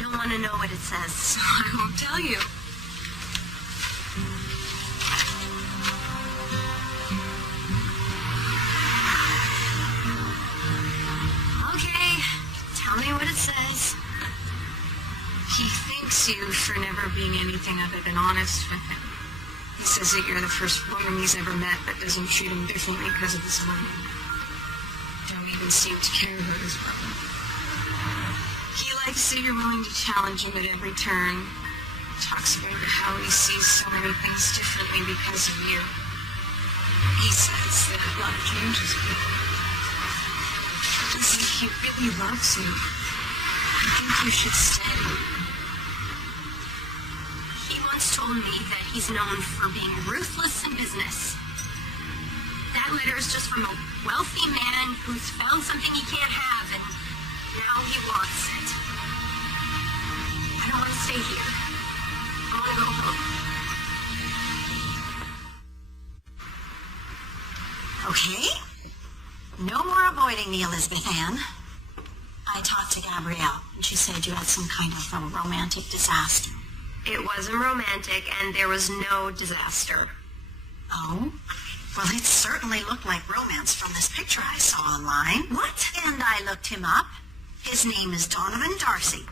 I want to know what it says. So I won't tell you. Okay, tell me what it says. He thanks you for never being anything other than honest with him. He says that you're the first woman he's ever met that doesn't treat him differently because of his money. Don't even seem to care about his brother. He likes that you're willing to challenge him at every turn. Talks about how he sees so many things differently because of you. He says that love changes people. It's like he really loves you. I think you should stay. He once told me that he's known for being ruthless in business. That letter is just from a wealthy man who's found something he can't have, and now he wants it. I don't want to stay here. I want to go home. Okay. No more avoiding me, Elizabeth Ann. I talked to Gabrielle, and she said you had some kind of a romantic disaster. It wasn't romantic, and there was no disaster. Oh? Well, it certainly looked like romance from this picture I saw online. What? And I looked him up. His name is Donovan Darcy.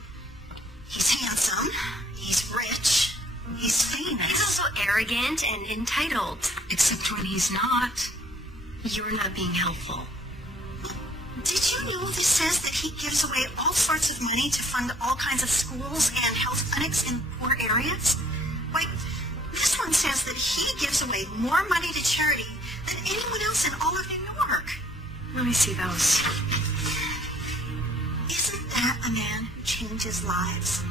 He's handsome. He's rich. He's famous. He's also arrogant and entitled. Except when he's not. You're not being helpful. Did you know this says that he gives away all sorts of money to fund all kinds of schools and health clinics in poor areas? Why, this one says that he gives away more money to charity than anyone else in all of New York. Let me see those. Isn't that a man who changes lives?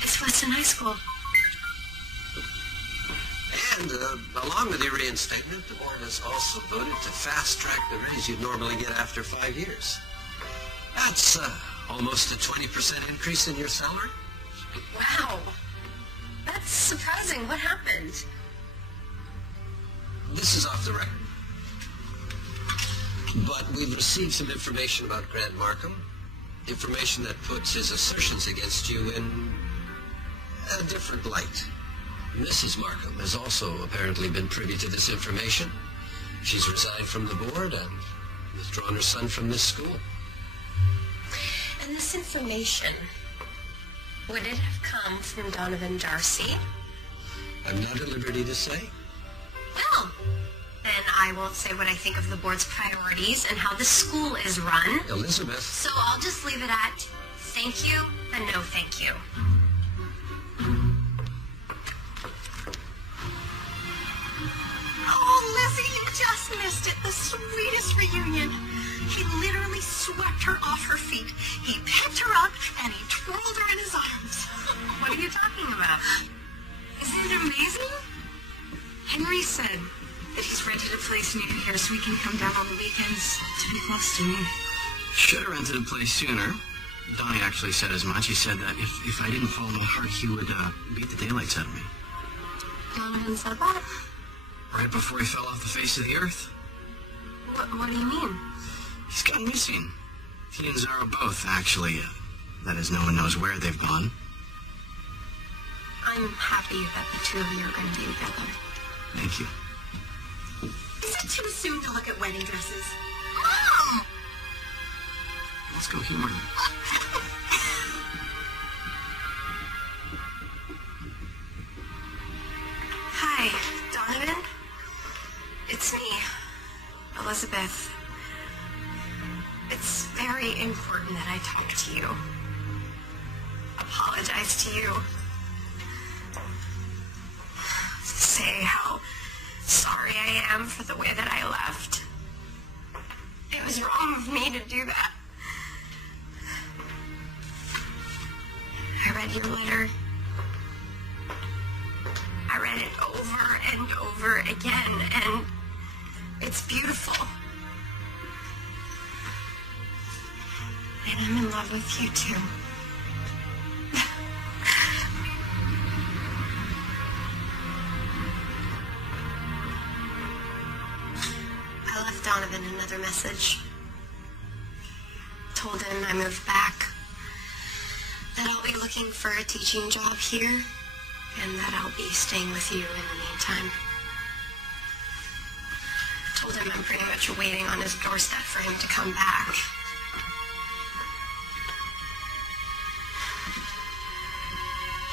It's Weston High School. And along with your reinstatement, the board has also voted to fast-track the raise you'd normally get after 5 years. That's almost a 20% increase in your salary. Wow. That's surprising. What happened? This is off the record. But we've received some information about Grant Markham. Information that puts his assertions against you in a different light. Mrs. Markham has also apparently been privy to this information. She's resigned from the board and withdrawn her son from this school. And this information, would it have come from Donovan Darcy? I'm not at liberty to say. Well, then I won't say what I think of the board's priorities and how the school is run. Elizabeth. So I'll just leave it at thank you and no thank you. Oh, Lizzie, you just missed it. The sweetest reunion. He literally swept her off her feet. He picked her up and he twirled her in his arms. What are you talking about? Isn't it amazing? Henry said that he's rented a place near here so we can come down on the weekends to be close to me. Should have rented a place sooner. Donnie actually said as much. He said that if I didn't follow my heart, he would beat the daylights out of me. Donovan said that? Right before he fell off the face of the earth. What do you mean? He's gone missing. He and Zara both, actually. That is, no one knows where they've gone. I'm happy that the two of you are going to be together. Thank you. Is it too soon to look at wedding dresses? Mom! Let's go humor them. Hi, Donovan. It's me, Elizabeth. It's very important that I talk to you. Apologize to you. Say how sorry I am for the way that I left. was wrong of me to do that. I read your letter. I read it over and over again, and it's beautiful. And I'm in love with you, too. I left Donovan another message. Told him I moved back, that I'll be looking for a teaching job here, and that I'll be staying with you in the meantime. Told him I'm pretty much waiting on his doorstep for him to come back.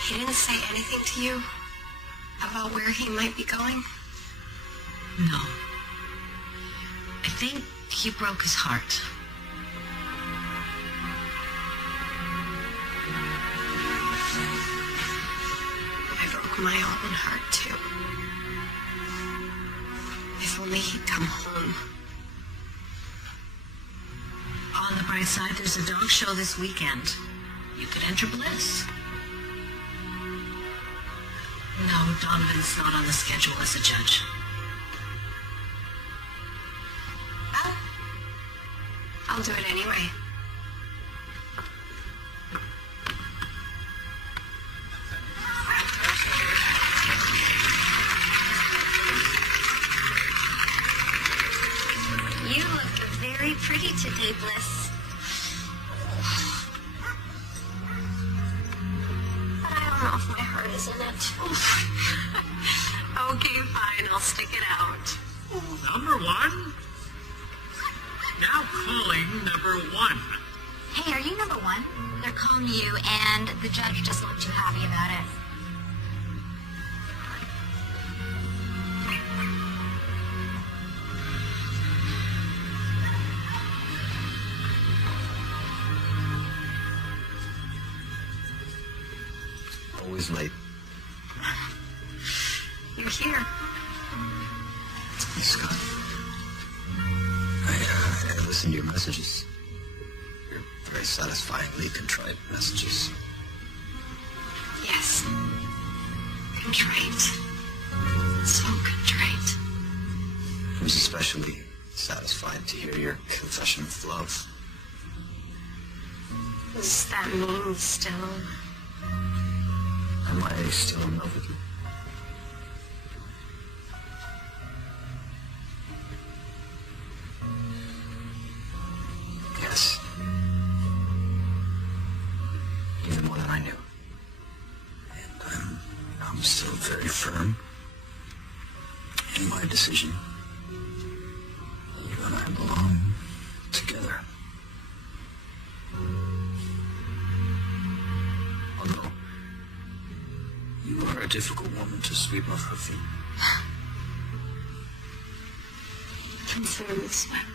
He didn't say anything to you about where he might be going? No. I think he broke his heart. I broke my own heart, too. If only he'd come home. On the bright side, there's a dog show this weekend. You could enter Bliss. No, Donovan's not on the schedule as a judge. Well, I'll do it anyway. You look very pretty today, Bliss. But I don't know if my heart is in it. Okay, fine. I'll stick it out. Number one? Now calling number one. Hey, are you number one? They're calling you, and the judge doesn't look too happy about it. Always late. You're here. Hey, Scott. I listened to your messages. Your very satisfyingly contrite messages. Yes. Contrite. So contrite. I was especially satisfied to hear your confession of love. Does that mean still? Am I still in love with you? Yes. Even more than I knew. And I'm still very firm in my decision. You and I belong together. Although you are a difficult woman to sweep off her feet. Consider me swept.